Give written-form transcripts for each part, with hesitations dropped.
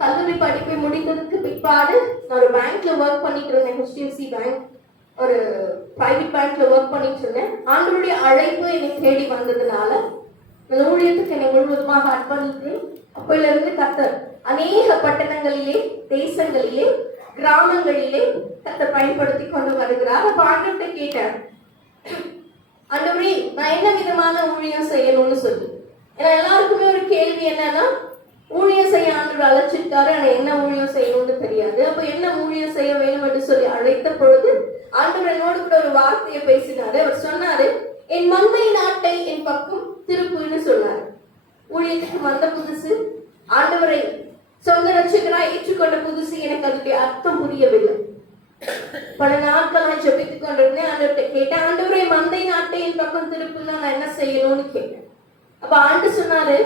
கல்லூரி படிப்பை முடிந்ததுக்கு பிற்பாடு நான் ஒரு பேங்க்ல ஒர்க் பண்ணிட்டு இருந்தேன். HDFC பேங்க், ஒரு பிரைவேட் பேங்க்ல ஒர்க் பண்ணிட்டு இருந்தேன். ஆண்டவருடைய அழைப்பு என்னை தேடி வந்ததுனால இந்த ஊழியத்துக்கு என்னை முழுவதுமாக அர்ப்பணித்தேன். அப்போயிலிருந்து கர்த்தர் அநேக பட்டணங்களிலே, தேசங்களிலே, கிராமங்களிலே கர்த்தர் பயன்படுத்தி கொண்டு வருகிறார். அப்ப ஆண்டவர்கிட்ட கேட்டேன், ஆண்டவரே நான் என்ன விதமான ஊழியம் செய்யணும்னு சொல்லி. ஏன்னா எல்லாருக்குமே ஒரு கேள்வி என்னன்னா, ஊழியம் செய்ய ஆண்டவர் அழைச்சிட்டாரு, ஆனா என்ன ஊழியம் செய்யணும்னு தெரியாது. அப்ப என்ன ஊழியம் செய்ய வேணும் என்று சொல்லி அழைத்த பொழுது ஆண்டவர் என்னோடு கூட ஒரு வார்த்தையை பேசினாரு. அவர் சொன்னாரு, என் மந்தை நாட்டை என் பக்கம் திருப்புன்னு சொன்னாரு. ஊழியத்துக்கு வந்த புதுசு, ஆண்டவரை சொந்த ரட்சகராய் ஏற்றுக்கொண்ட புதுசு, எனக்கு அதுடைய அர்த்தம் புரியவில்லை. பல நாட்கள் நான் ஜெபித்துக் கொண்டிருந்தேன். ஆண்டவர்கிட்ட கேட்டேன், ஆண்டவரை மந்தை நாட்டை என் பக்கம் திருப்புன்னா நான் என்ன செய்யணும்னு கேட்டேன். அப்ப ஆண்டு சொன்னாரு,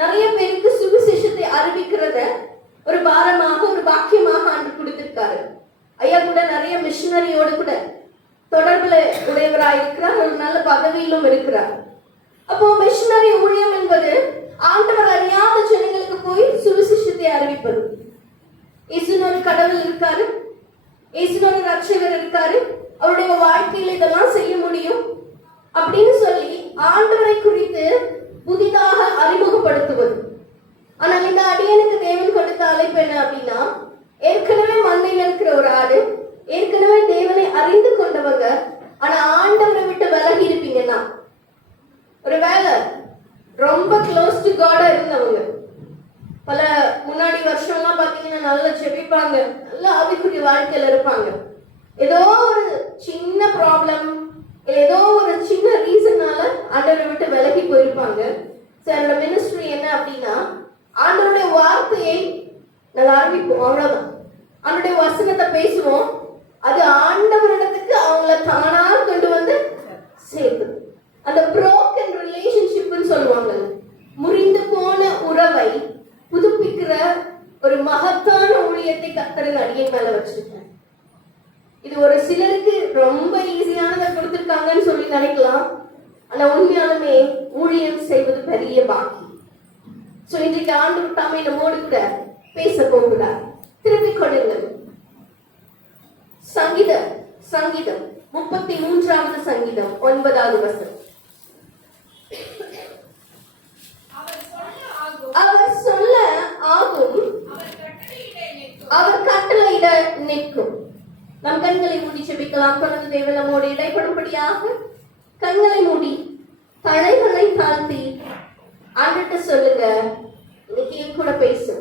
நிறைய பேருக்கு சுவிசேஷத்தை அறிவிக்கிறத ஒரு பாரமாக, ஒரு பாக்கியமாக ஆண்டு கொடுத்திருக்காரு. ஐயா கூட நிறைய மிஷினரியோடு கூட தொடர்புல உடையவராக இருக்கிறார், ஒரு நல்ல பதவியிலும் இருக்கிறார். அப்போ மிஷினரி ஊழியம் என்பது ஆண்டவர் அறியாத ஜனங்களுக்கு போய் சுவிசேஷத்தை அறிவிப்பது. இயேசுனோட கடவுள் இருக்காரு, இயேசுனோட ரட்சகர் இருக்காரு, அவருடைய வாழ்க்கையில இதெல்லாம் செய்ய முடியும் அப்படின்னு சொல்லி ஆண்டவரை குறித்து புதிதாக அறிமுகப்படுத்துவது. ஆனால் இந்த அடியனுக்கு தேவன் கொடுத்த அழைப்பு என்ன அப்படின்னா, ஏற்கனவே மண்ணில் இருக்கிற ஒரு ஆடு, ஏற்கனவே தேவனை அறிந்து கொண்டவங்க, ஆனா ஆண்டவரை விட்டு விலகி இருப்பீங்கன்னா, ஒரு வேலை ரொம்ப க்ளோஸ் டு காடா இருந்தவங்க, பல முன்னாடி வருஷம்லாம் பாத்தீங்கன்னா நல்லா ஜெபிப்பாங்க, நல்ல ஆவிக்குரிய வாழ்க்கையில இருப்பாங்க. ஏதோ ஒரு சின்ன ப்ராப்ளம், ஏதோ ஒரு சின்ன ரீசனால ஆண்டவரை விட்டு விலகி போயிருப்பாங்க. என்னோட மினிஸ்ட்ரி என்ன அப்படின்னா, ஆண்டவருடைய வார்த்தையை நாங்கள் அறிவிப்போம், அவ்வளவுதான். ஆண்டவருடைய வசனத்தை பேசுவோம், அது ஆண்டவரிடத்துக்கு அவங்கள தானா கொண்டு வந்து சேர்க்குது. அந்த broken ரிலேஷன்ஷிப்னு சொல்லுவாங்க, முறிந்து போன உறவை புதுப்பிக்கிற ஒரு மகத்தான ஊழியத்தை கர்த்தரின் அடியின் மேல வச்சிருக்கேன். இது ஒரு சிலருக்கு ரொம்ப ஈஸியானதை கொடுத்திருக்காங்கன்னு சொல்லி நினைக்கலாம், ஆனா உண்மையாலுமே ஊழியம் செய்வது பெரிய பாக்கி. சோ இன்றைக்கு ஆண்டவர் தாமே நம்மோடு கூட பேச போகிறார். திருப்பிக் கொள்ளுங்கள். சங்கீதம் 33வது சங்கீதம் 9வது வசனம். அவர் சொல்ல ஆகும், அவர் கட்டளையிட நிற்கும். நம் கண்களை மூடி ஜெபிக்கலாம். தொடர்ந்து தேவன் நம்மோடு இடைப்படும்படியாக கண்களை மூடி தலைகளை தாழ்த்தி ஆண்டவர்கிட்ட சொல்லுங்க, இன்னைக்கு என் கூட பேசு.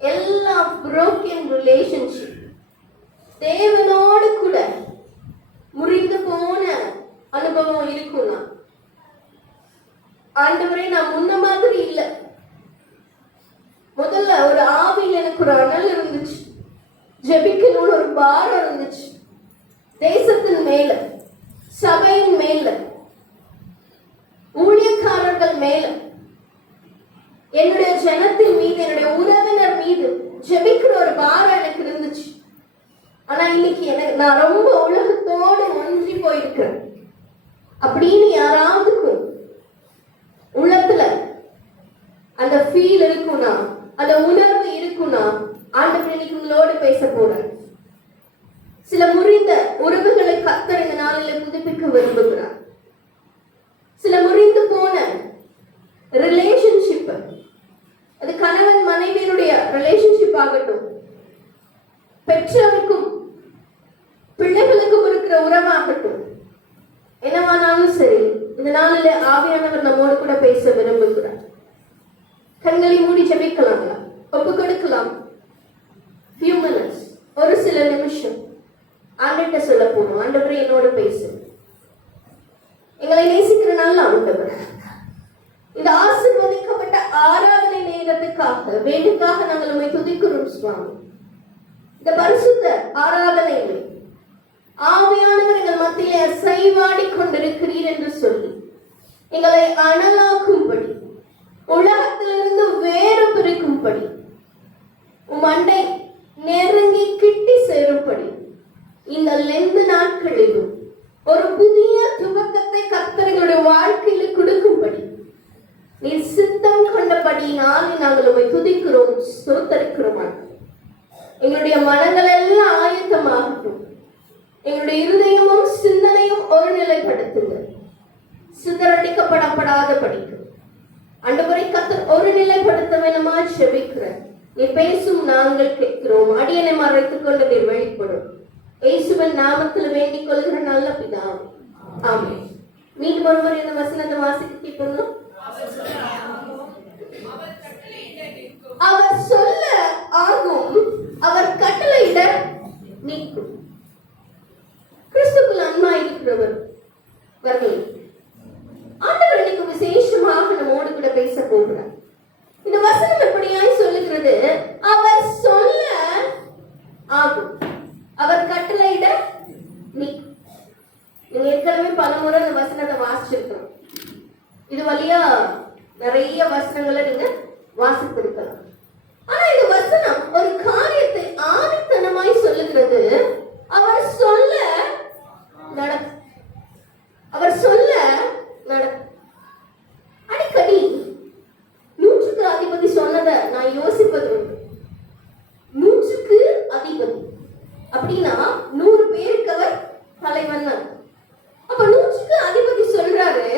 எல்லா broken ரிலேஷன்ஷிப், தேவனோடு கூட முறிந்து போன அனுபவம் இருக்கும்னா, ஆண்டவரே நான் முன்ன மாதிரி இல்லை, முதல்ல ஒரு ஆவியில் எனக்கு ஒரு அனல் இருந்துச்சு, ஜெபிக்கணும்னு ஒரு பாரம் இருந்துச்சு, தேசத்தின் மேல, சபையின் மேல, ஊழியக்காரர்கள் மேல, என்னுடைய ஜனத்தின் மீது, என்னுடைய உறவினர் மீது ஜெபிக்கிற ஒரு பாரம் எனக்கு இருந்துச்சு. ஆனா இன்னைக்கு எனக்கு நான் ரொம்ப உலகத்தோடு ஒன்றி போயிருக்கிறேன் அப்படின்னு யாராவதுக்கும் உள்ளத்துல அந்த ஃபீல் இருக்கும்னா, அந்த உணர்வு இருக்கும்னா, ஆண்டவர் இன்னைக்கு உங்களோடு பேச போறார். சில முறிந்த உறவுகளை கர்த்தர் இந்த நாளில புதுப்பிக்க விரும்புகிறார். சில முறிந்து போன ரிலேஷன்ஷிப், அது கணவன் மனைவியினுடைய ரிலேஷன்ஷிப் ஆகட்டும், பெற்றோருக்கும் பிள்ளைகளுக்கும் இருக்கிற உறவாகட்டும், என்னவானாலும் சரி, இந்த நாளில ஆவியானவர் நம்மோடு கூட பேச விரும்புகிறார். கண்களை மூடி ஜெபிக்கலாங்களா? ஒப்பு கொடுக்கலாம். few minutes, ஒரு சில நிமிஷம் ஆண்டவர்கிட்ட சொல்ல போறோம். ஆண்டவரே என்னோட பேசு, எங்களை நேசிக்கிற நல்ல ஆண்டவர், இந்த ஆசீர்வதிக்கப்பட்ட ஆராதனை நேரத்துக்காக வேண்டுக்காக நாங்கள் உம்மை துதிக்கிறோம் சுவாமி. இந்த பரிசுத்த ஆராதனையிலே ஆவியானவர் எங்கள் மத்தியிலே அசைவாடி கொண்டிருக்கிறீர் என்று சொல்லி எங்களை அனலாக்கும்படி, உலகத்திலிருந்து வேறு பிரிக்கும்படி, உம் அண்டை நெருங்கி கிட்டி சேரும்படி இந்த லெந்து நாட்களிலும் ஒரு புதிய துவக்கத்தை கர்த்தர்களுடைய வாழ்க்கையில கொடுக்கும்படி நீர் சித்தம் கொண்டபடியினால் நாங்கள் உம்மை துதிக்கிறோம், ஸ்தோத்திரிக்கிறோம். எங்களுடைய மனங்கள் எல்லாம் ஆயத்தமாகட்டும். எங்களுடைய இருதயமும் சிந்தனையும் ஒருநிலைப்படுத்துங்க. சிதறடிக்கப்படாத படிக்கும் ஆண்டவரை கர்த்தர் ஒருநிலைப்படுத்த வேணுமா ஜெபிக்கிறேன். நீ பேசும், நாங்கள் கேட்கிறோம். அடியனை மறைத்துக் கொண்டு நீர் வெளிப்படும். இயேசுவின் நாமத்தில் வேண்டிக் கொள்கிற நல்ல பிதாவே, ஆமென். மீண்டும் ஒருவர் இந்த வசனத்தை வாசிக்க கேட்கணும். அவர் சொல்ல ஆகும், அவர் கட்டளையிட நீக்கும். கிறிஸ்துக்குள் அன்பாயிருக்கிறவர் ஆண்டவர் இன்னைக்கு விசேஷமாக நம்மோடு கூட பேச போகிறார். இந்த வசனம் எப்படியாய் சொல்லுகிறது? அவர் சொல்ல ஆகும், அவர் கட்டளையிட நீக்கும். நீங்க ஏற்கனவே பல முறை இந்த வசனத்தை வாசிச்சிருக்கணும். இது வழியா நிறைய வசனங்களை நீங்க வாசித்திருக்கலாம். ஆனா இந்த வசனம் ஒரு காரியத்தை ஆணித்தனமாய் சொல்லுகிறது. அவர் சொல்ல நடக்கும், அவர் சொல்ல நடக்கும். அடிக்கடி 100க்கு அதிபதி சொன்னதை நான் யோசிப்பது உண்டு. 100க்கு அதிபதி அப்படின்னா 100 பேருக்கு அவர் தலைவன். அப்ப 100க்கு அதிபதி சொல்றாரு,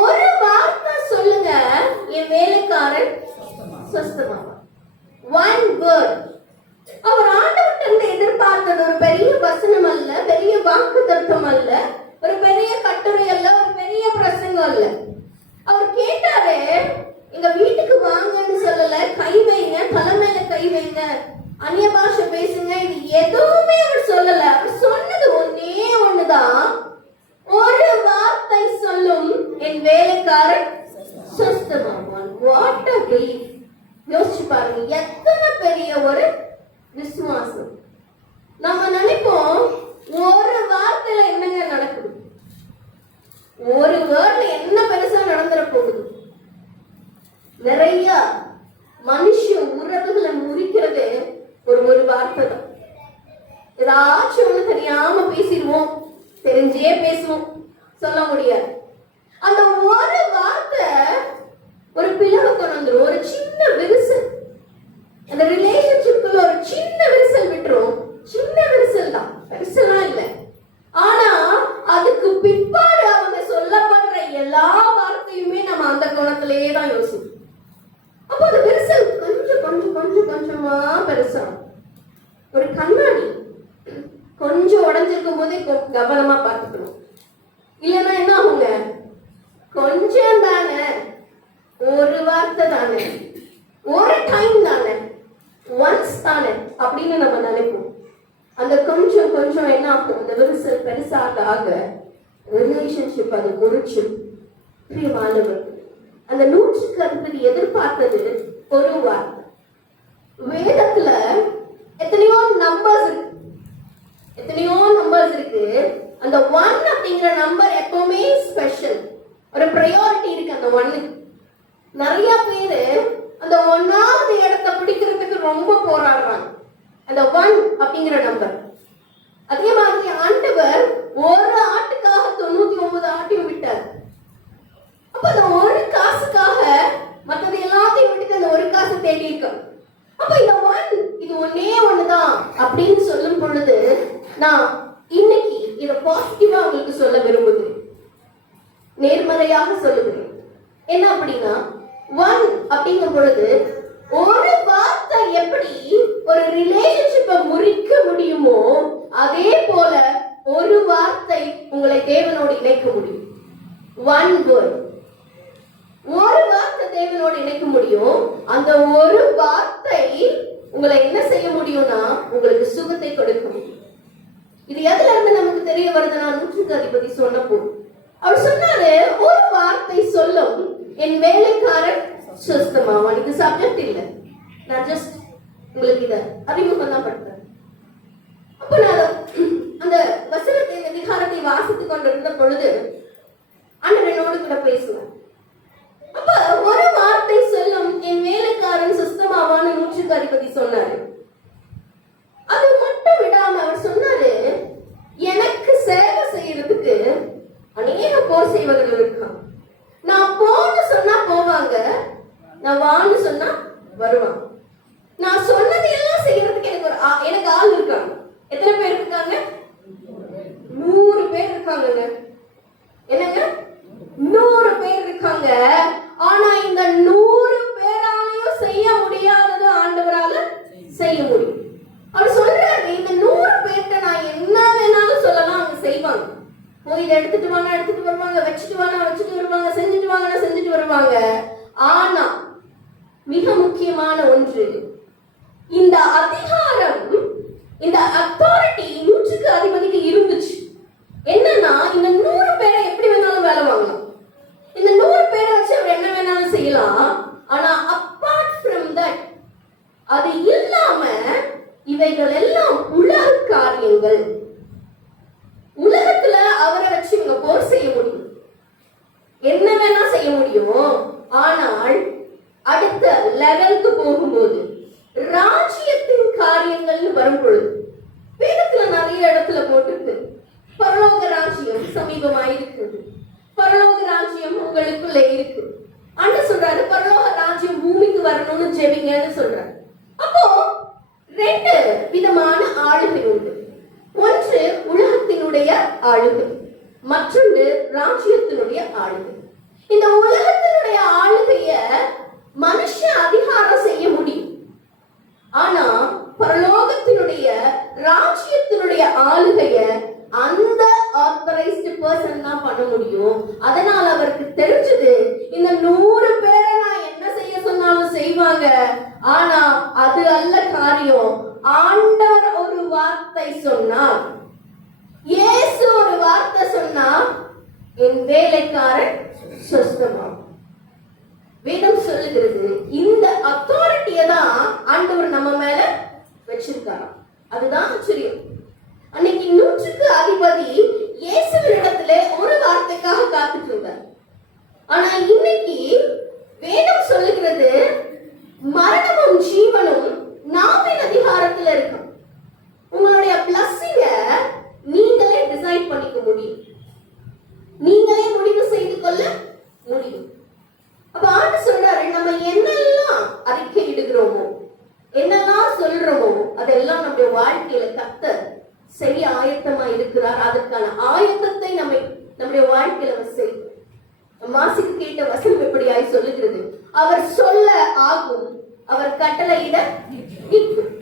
ஒரு வார்த்தை சொல்லுங்க, என் வேலைக்காரன் சொஸ்தமாவான். One word. அவர் ஆண்டவர்கிட்ட எதிர்பார்த்தது ஒரு பெரிய வசனம் அல்ல, பெரிய வாக்குத்தத்தம் அல்ல, ஒரு பெரிய கட்டுரை அல்ல, ஒரு பெரிய பிரசங்கம் அல்ல. அவர் கேட்டாரு, எங்க வீட்டுக்கு வாங்கன்னு சொல்லல, கை வைங்க, தலைமையில கை வைங்க, அந்நிய பாஷை பேசுங்க, இது எதுவுமே அவர் சொல்லல. அவர் சொன்னது ஒன்னே ஒண்ணுதான், ஒரு வார்த்தை சொல்லும், என் வேலைக்காரன் சொஸ்தமாவான். What a belief. யோசிச்சு பாருங்க, எத்தனை பெரிய ஒரு விசுவாசம். நம்ம நினைப்போம் ஒரு வார்த்தையில என்னங்க நடக்குது, ஒரு வேர்ட்ல என்ன பெருசா நடந்துட போகுது. நிறைய மனுஷ உறவுகளை முறிக்கிறது ஒரு வார்த்தை தான். ஏதாச்சும் ஒண்ணு தெரியாம பேசிடுவோம், தெரிஞ்சே பேசுவோம், சொல்ல முடியாது. அந்த ஒரு வார்த்தை ஒரு பிளவு கொண்டு வந்துடும், ஒரு சின்ன விரிசல். அந்த ரிலேஷன்ஷிப்ல ஒரு சின்ன விரிசல் விட்டுரும். சின்ன விரிசல் தான், பெருசெல்லாம் இல்லை. ஆனா அதுக்கு பிற்பாடு அவங்க சொல்லப்படுற எல்லா வார்த்தையுமே நம்ம அந்த கோணத்திலேயே தான் யோசிப்போம். அப்போ அந்த விரிசல் கொஞ்சம் கொஞ்சம் கொஞ்சம் கொஞ்சமா பெருசாகும். ஒரு கண்ணாடி கொஞ்சம் உடஞ்சிருக்கும் போதே கவனமா பார்த்துக்கணும். இல்லைன்னா என்ன ஆகுங்க, கொஞ்சம் தானே, ஒரு வார்த்தை தானே, ஒரு டைம் தானே, ஒன்ஸ் தானே அப்படின்னு நம்ம நினைப்போம். அந்த கொஞ்சம் கொஞ்சம் என்ன ஆகும், அந்த விரிசல் பெருசாக ஆக ரிலேஷன்ஷிப் அது முறிச்சு. பிரியமானவர், அந்த 100க்கு அதிபதி எதிர்பார்த்தது ஒரு வார்த்தை. வேதத்துல எத்தனையோ நம்பர்ஸ் இருக்கு, எத்தனையோ நம்பர்ஸ் இருக்கு. அந்த 1 அப்படிங்கிற நம்பர் எப்பவுமே ஸ்பெஷல், ஒரு ப்ரையாரிட்டி இருக்கு அந்த 1க்கு. நிறைய பேரு அந்த 1வது இடத்தை பிடிக்கிறதுக்கு ரொம்ப போராடுறாங்க, அந்த 1 அப்படிங்கிற நம்பர். அதே மாதிரி ஆண்டவர் ஒரு ஆட்டுக்காக 99 ஆட்டையும் விட்டார். அப்ப அந்த ஒரு காசுக்காக மற்றது எல்லாத்தையும் விட்டு அந்த ஒரு காசு தேடி இருக்க. அப்ப இந்த 1 இது ஒன்னே ஒண்ணுதான் அப்படின்னு சொல்லும் பொழுது நான் இன்னைக்கு இதை பாசிட்டிவா உங்களுக்கு சொல்ல விரும்புகிறேன், நேர்மறையாக சொல்லுகிறேன். என்ன அப்படின்னா, 1 அப்படிங்கும் பொழுது ஒரு வார்த்தை எப்படி ஒரு ரிலேஷன்ஷிப்பை முறிக்க முடியுமோ அதே போல ஒரு வார்த்தை உங்களை தேவனோடு இணைக்க முடியும். 1 word, ஒரு வார்த்தை தேவனோடு இணைக்க முடியும். அந்த ஒரு வார்த்தை உங்களை என்ன செய்ய முடியும்னா உங்களுக்கு சுகத்தை கொடுக்க முடியும். இது எதுல இருந்து நமக்கு தெரிய வருதுன்னா, 100க்கு அதிபதி சொன்னப்போ அவர் சொன்னாரு, ஒரு வார்த்தை சொல்லும், என் வேலைக்காரன் சுஸ்தமாவான். இது சப்ஜெக்ட் இல்ல, நான் ஜஸ்ட் உங்களுக்கு இத அறிமுகம் தான் பண்றேன். அப்ப நான் அந்த வசனத்தை, இந்த விகாரத்தை வாசித்துக் கொண்டிருந்த பொழுது ஆண்டவர் என்னோடு கூட பேசுவேன். அப்ப ஒரு வார்த்தை சொல்லும், என் வேலைக்காரன் சுஸ்தமாவான்னு 100க்கு அதிபதி சொன்னாரு. அது மட்டும் விடாம அவர் சொன்னாரு, எனக்கு சேவை செய்யறதுக்கு அநேக போர் செய்வர்கள் இருக்கான். நான் போன்னு சொன்னா போவாங்க, நான் வான்னு சொன்னா வருவாங்க. நான் சொன்னது எல்லாம் செய்யறதுக்கு எனக்கு ஆள் இருக்காங்க. எத்தனை பேர் இருக்காங்க? 100 பேர் இருக்காங்க. என்னங்க? 100 பேர் இருக்காங்க. ஆனா இந்த 100 பேராலையும் செய்ய முடியாதது ஆண்டவரால செய்ய முடியும். அவர் சொல்றாரு, இந்த 100 பேர்ட்ட நான் என்ன வேணாலும் சொல்லலாம், அவங்க செய்வாங்க. போய் இதை எடுத்துட்டு வாங்க, எடுத்துட்டு வருவாங்க, வச்சுட்டு வாங்க, வச்சுட்டு வருவாங்க, செஞ்சுட்டு வாங்கன்னா செஞ்சுட்டு வருவாங்க. ஆனா மிக முக்கியமான ஒன்று, இந்த அதிகாரம், இந்த அத்தாரிட்டி 100க்கு அதிபதிக்கு இருந்துச்சு. என்னன்னா, இந்த 100 பேரை எப்படி வேணாலும் வேலை வாங்கலாம். இந்த 100 பேரை வச்சு அவர் என்ன வேணாலும் செய்யலாம். ஆனா அப்பார்ட் ஃப்ரம் தட், அது இல்லாம இவைகள் எல்லாம் உலக காரியங்கள். உலகத்துல அவரை வச்சு இவங்க போர் செய்ய முடியும், என்ன வேணா செய்ய முடியும். ஆனால் அடுத்த லெவலுக்கு போகும்போது, ராஜ்யத்தின் காரியங்கள்னு வரும் பொழுது, வேதத்துல நிறைய இடத்துல போட்டிருக்கு, பரலோக ராஜ்யம் சமீபமாயிருக்கிறது, பரலோக ராஜ்யம் உங்களுக்குள்ள இருக்கு. ஆண்டவர் சொல்றாரு, பரலோக ராஜ்யம் பூமிக்கு வரணும்னு ஜெபிங்கன்னு சொல்றாரு. அப்போ 2 விதமான ஆளுகை உண்டு. ஒன்று உலகத்தினுடைய ஆளுகை, மற்றொன்று ராஜ்யத்தினுடைய ஆளுகை. இந்த உலகத்தினுடைய ஆளுகைய மனுஷ அதிகாரம் செய்ய முடியும். ஆனா பரலோகத்தினுடைய ராஜ்யத்தினுடைய ஆளுகைய அந்த ஆத்தரைஸ்டு பர்சன் தான் பண்ண முடியும். அதனால அவருக்கு தெரிஞ்சது, இந்த 100 பேரை நான் என்ன செய்ய சொன்னாலும் செய்வாங்க. ஆனா அது அல்ல காரியம். ஆண்டவர் ஒரு வார்த்தை சொன்னார், இயேசு ஒரு வார்த்தை சொன்னா, என் வேலைக்காரன் சொஸ்தமாகும். வேதம் சொல்லுகிறது, இந்த அத்தாரிட்டியை தான் ஆண்டவர் நம்ம மேல வச்சிருக்காரு. அதுதான் ஆச்சரியம். அன்னைக்கு 100க்கு அதிபதி இயேசுவினிடத்துல ஒரு வார்த்தைக்காக காத்துட்டு இருந்தார். ஆனா இன்னைக்கு வேதம் சொல்லுகிறது, மரணமும் ஜீவனும் நாவின் அதிகாரத்துல இருக்கும். உங்களுடைய பிளஸ்ஸிங்க நீங்களே டிசைட் பண்ணிக்க முடியும், நீங்களே முடிவு செய்து கொள்ள முடியும். அப்ப ஆண்டு சொல்றாரு, நம்ம என்னெல்லாம் அறிக்கை இடுகிறோமோ, என்னெல்லாம் சொல்றோமோ, அதெல்லாம் நம்முடைய வாழ்க்கையில கர்த்தர் செய்ய ஆயத்தமா இருக்கிறார். அதற்கான ஆயத்தத்தை நம்முடைய வாழ்க்கையில அவர் செய்யும். மாசிக்கு கேட்ட வசனம் எப்படியாய் சொல்லுகிறது, அவர் சொல்ல ஆகும், அவர் கட்டளையிட நிற்கும்.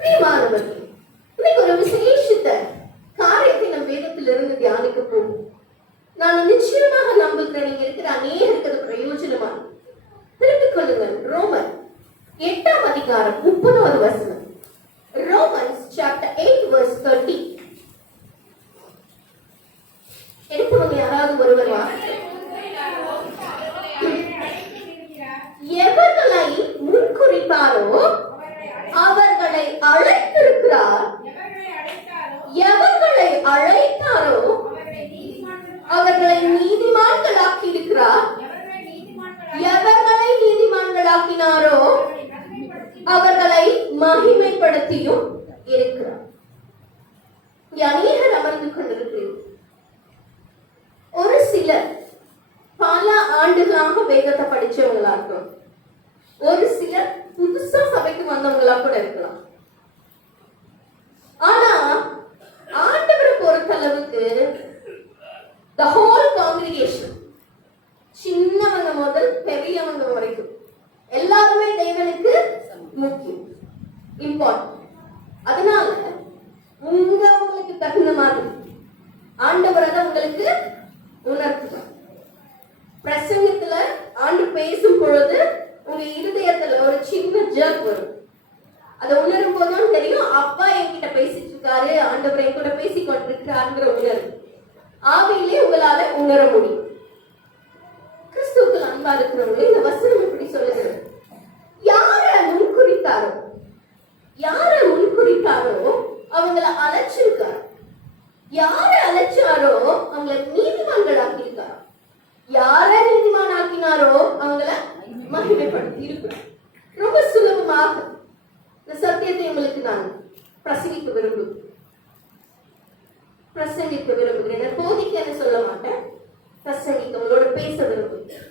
பிரியமானவர்களே, இன்னைக்கு ஒரு விசேஷித்த காரியத்தை நம் வேதத்திலிருந்து தியானிக்க போகும். நான் நிச்சயமாக நம்புகிறேன், நீங்க இருக்கிற அநேகருக்கு அது பிரயோஜனமா. திருப்பிக் கொள்ளுங்கள், ரோமர் 8ஆம் அதிகாரம் 30வது வசனம். Romans chapter 8 verse 30. எடுத்தவங்க யாராவது ஒருவர் வாசிக்க. எவர்களை முன்குறித்தாரோ அவர்களை அழைத்திருக்கிறார், எவர்களை அழைத்தாரோ அவர்களை நீதிமான்களாக்கி இருக்கிறார், எவர்களை நீதிமான்களாக்கினாரோ அவர்களை மகிமைப்படுத்தியும் இருக்கிறார். அநேகர் அமர்ந்து கொண்டிருக்கிறோம். ஒரு சிலர் பல ஆண்டுகளாக வேதத்தை படிச்சவங்களா இருக்கும், ஒரு சிலர் புதுசா சபைக்கு வந்தவங்களா கூட இருக்கலாம். ஆனா ஆண்டவரை பொறுத்தளவுக்கு the whole congregation, சின்னவங்க முதல் பெரியவங்க வரைக்கும் எல்லாருமே தேவனுக்கு முக்கியம், இம்பார்ட்டன்ட். அதனால உங்களுக்கு தகுந்த மாதிரி ஆண்டவர் அதை உங்களுக்கு உணர்த்துவார். பிரசங்கத்துல ஆண்டு பேசும் பொழுது உங்க இருதயத்துல ஒரு சின்ன ஜர்க் வரும். அதை உணரும் போதும் தெரியும், அப்பா என்கிட்ட பேசிட்டு இருக்காரு, ஆண்டவர் என் கூட பேசி கொண்டிருக்கிறாருங்கிற உணர்வு ஆவியிலே உங்களால உணர முடியும். கிறிஸ்துவுக்குள் அன்பா இருக்கிறவங்க இந்த வசனம் இப்படி சொல்லுகிறது, யார முன்குறித்தாரோ, யார முன்குறித்தாரோ அவங்களை அழைச்சிருக்காரு, யார அழைச்சாரோ அவங்களை நீதிமான்கள் ஆக்கியிருக்காரு, யார நீதிமான் ஆக்கினாரோ அவங்கள மகிமைப்படுத்தி இருக்கிறார். ரொம்ப சுலபமாக இந்த சத்தியத்தை உங்களுக்கு நான் பிரசங்கிக்க விரும்புகிறேன். போதிக்க சொல்ல மாட்டேன், பிரசங்கிக்க உங்களோட பேச விரும்புகிறேன்.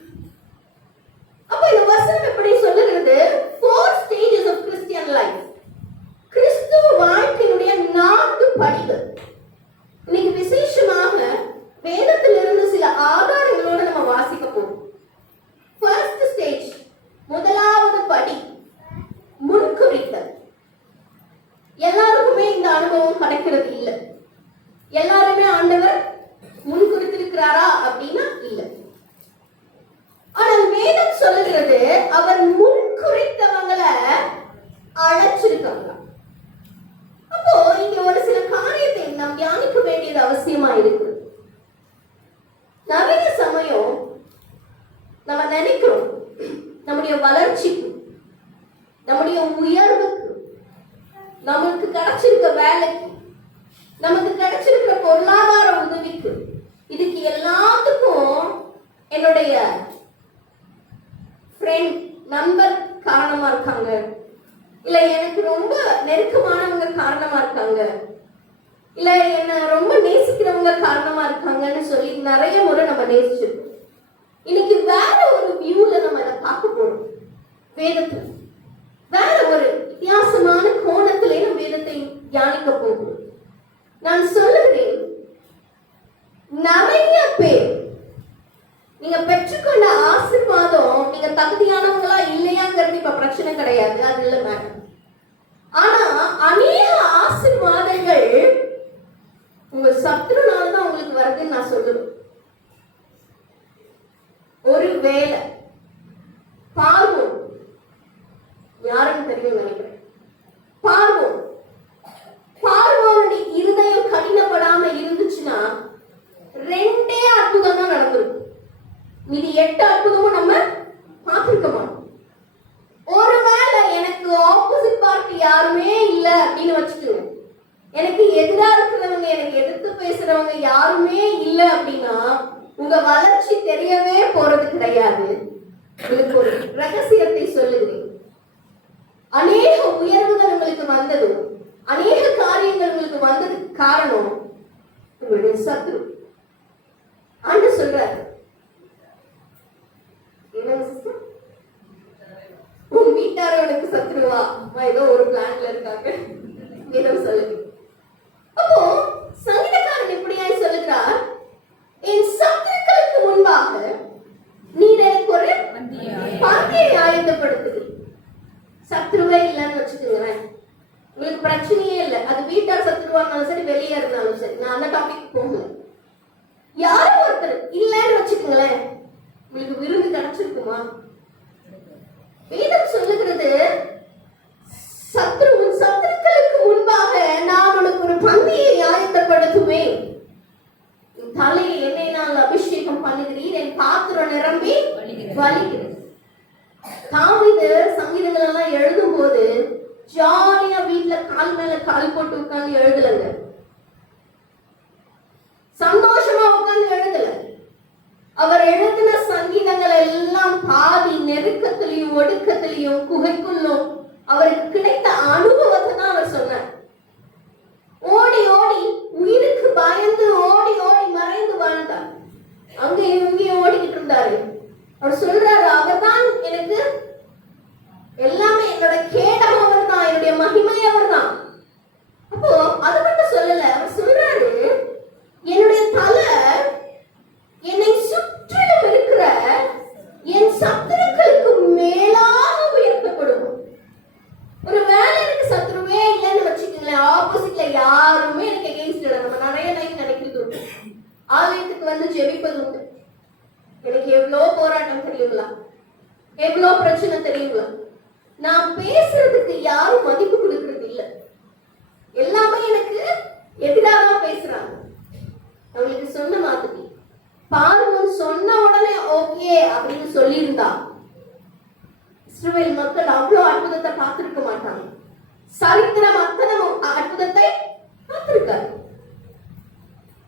அப்ப இந்த வசனம் எப்படி சொல்லுகிறது, 4 stages of Christianity உயர்வுக்கு, நமக்கு கிடைச்சிருக்க வேலைக்கு, நமக்கு கிடைச்சிருக்கிற பொருளாதார உதவிக்கு, இதுக்கு எல்லாத்துக்கும் என்னுடைய ஃப்ரெண்ட், நண்பர் காரணமா இருக்காங்க, இல்ல எனக்கு ரொம்ப நெருக்கமானவங்க காரணமா இருக்காங்க, இல்ல என்ன ரொம்ப நேசிக்கிறவங்க காரணமா இருக்காங்கன்னு சொல்லி நிறைய முறை நம்ம நேசிச்சிருக்கோம். இன்னைக்கு வேற ஒரு வியூல நம்ம அதை பார்க்க போறோம். வேதத்துல வேற ஒரு வித்தியாசமான கோணத்திலே நம்ம வேதத்தை தியானிக்க போகிறோம். நான் சொல்லுகிறேன், நிறைய பேர் நீங்க பெற்றுக்கொண்ட ஆசீர்வாதம் நீங்க தகுதியானவங்களா இல்லையாங்கிறது இப்ப பிரச்சனை கிடையாது, அது இல்ல மேடம். ஆனா அநேக ஆசீர்வாதங்கள் உங்க சத்துருனால தான் உங்களுக்கு வருதுன்னு நான் சொல்லுவேன். ஒரு வேலை பார்வோன், யாருன்னு தெரியும் நினைக்கிறேன், பார்வோனுடைய இருதயம் கடினப்படாம இருந்துச்சுன்னா 2 அற்புதம் தான் நடந்திருக்கும். மீதி 8 அற்புதமும் நம்ம பார்த்திருக்க மாட்டோம். ஒருவேளை எனக்கு ஆப்போசிட் பார்ட்டி யாருமே இல்ல அப்படின்னு வச்சுக்கோங்க, எனக்கு எதிரா இருக்கிறவங்க, எனக்கு எதிர்த்து பேசுறவங்க யாருமே இல்ல அப்படின்னா உங்க வளர்ச்சி தெரியவே போறது கிடையாது. உங்களுக்கு ஒரு ரகசியத்தை சொல்லுகிறேன். அநேக உயர்வுகள் உங்களுக்கு வந்தது, அநேக காரியங்கள் உங்களுக்கு வந்ததுக்கு காரணம் உங்களுடைய சத்ரு. ஆண்டவர் சொல்றாரு, என்னங்க சிஸ்டர், உன் வீட்டாரவனுக்கு சத்ருவா? ஏதோ ஒரு பிளான்ல இருக்காங்க, வேதம் சொல்லுங்க. அப்போ சங்கீதக்காரன் எப்படியாய் சொல்லுகிறார், என் சத்துருக்களுக்கு முன்பாக நீர் எனக்கு ஒரு பந்தியை ஆயத்தப்படுத்துகிறீர். சத்ருவே இல்லைன்னு வச்சுக்கோங்களேன், உங்களுக்கு பிரச்சனையே இல்லை. அது வீட்டார் சத்ருவா இருந்தாலும் சரி, வெளியே இருந்தாலும் சரி, நான் அந்த டாபிக் போகல. யாரோ ஒருத்தர் இல்லைன்னு வச்சுக்கோங்களேன், உங்களுக்கு விருந்து கிடைச்சிருக்குமா? வேதம் சொல்லுகிறது, சத்துருக்களுக்கு முன்பாக நான் உனக்கு ஒரு பந்தியை ஆயத்தப்படுத்துவேன். தலையை எண்ணெயினால் அபிஷேகம் பண்ணுகிறீர், என் பாத்திரம் நிரம்பி வழிகிறது. தாவீது சங்கீதங்கள் எல்லாம் எழுதும் போது ஜாலியா வீட்டுல கால் மேல கால் போட்டு உட்கார்ந்து எழுதலங்க, சந்தோஷமா உட்கார்ந்து எழுதல. அவர் எழுதின சங்கீதங்கள் எல்லாம் பாதி நெருக்கத்திலையும் ஒடுக்கத்திலையும் குகைக்குள்ளும் அவருக்கு கிடைத்த அனுபவத்தை தான் அவர் சொன்னார். ஓடி ஓடி உயிருக்கு பயந்து ஓடி ஓடி மறைந்து வாழ்ந்தார். அங்கேயும் இங்கேயும் ஓடிக்கிட்டு இருந்தாரு. அவர் சொல்றாரு, அவர் தான் எனக்கு எல்லாமே, என்னோட கேடம் அவர் தான், என்னுடைய மகிமை அவர் தான். அப்போ அது மட்டும் சொல்லல, அவர் சொல்றாரு, என்னுடைய தலை என்னை சுற்றிலும் இருக்கிற என் சத்துருக்களுக்கு மேலாக உயர்த்தப்படும். ஒரு வேலை எனக்கு சத்ருவே இல்லைன்னு வச்சுக்கோங்களேன், ஆப்போசிட்ல யாருமே எனக்கு எகெயின்ஸ்ட் இல்லை. நம்ம நிறைய டைம் நினைக்கிறது உண்டு, ஆலயத்துக்கு வந்து ஜெபிப்பது உண்டு. எனக்கு எவ்வளோ போராட்டம் தெரியுங்களா, எவ்வளோ பிரச்சனை தெரியுங்களா, நான் பேசுறதுக்கு யாரும் மதிப்பு கொடுக்கறது இல்லை. எல்லாமே எனக்கு எதிராக தான் பேசுறாங்க. அவங்களுக்கு சொன்ன மாதிரி பார்வோன் சொன்ன உடனே ஓகே அப்படின்னு சொல்லியிருந்தா இஸ்ரவேல் மக்கள் அவ்வளவு அற்புதத்தை பார்த்திருக்க மாட்டாங்க. சரித்திரம் அத்தனை அற்புதத்தை பார்த்திருக்காரு.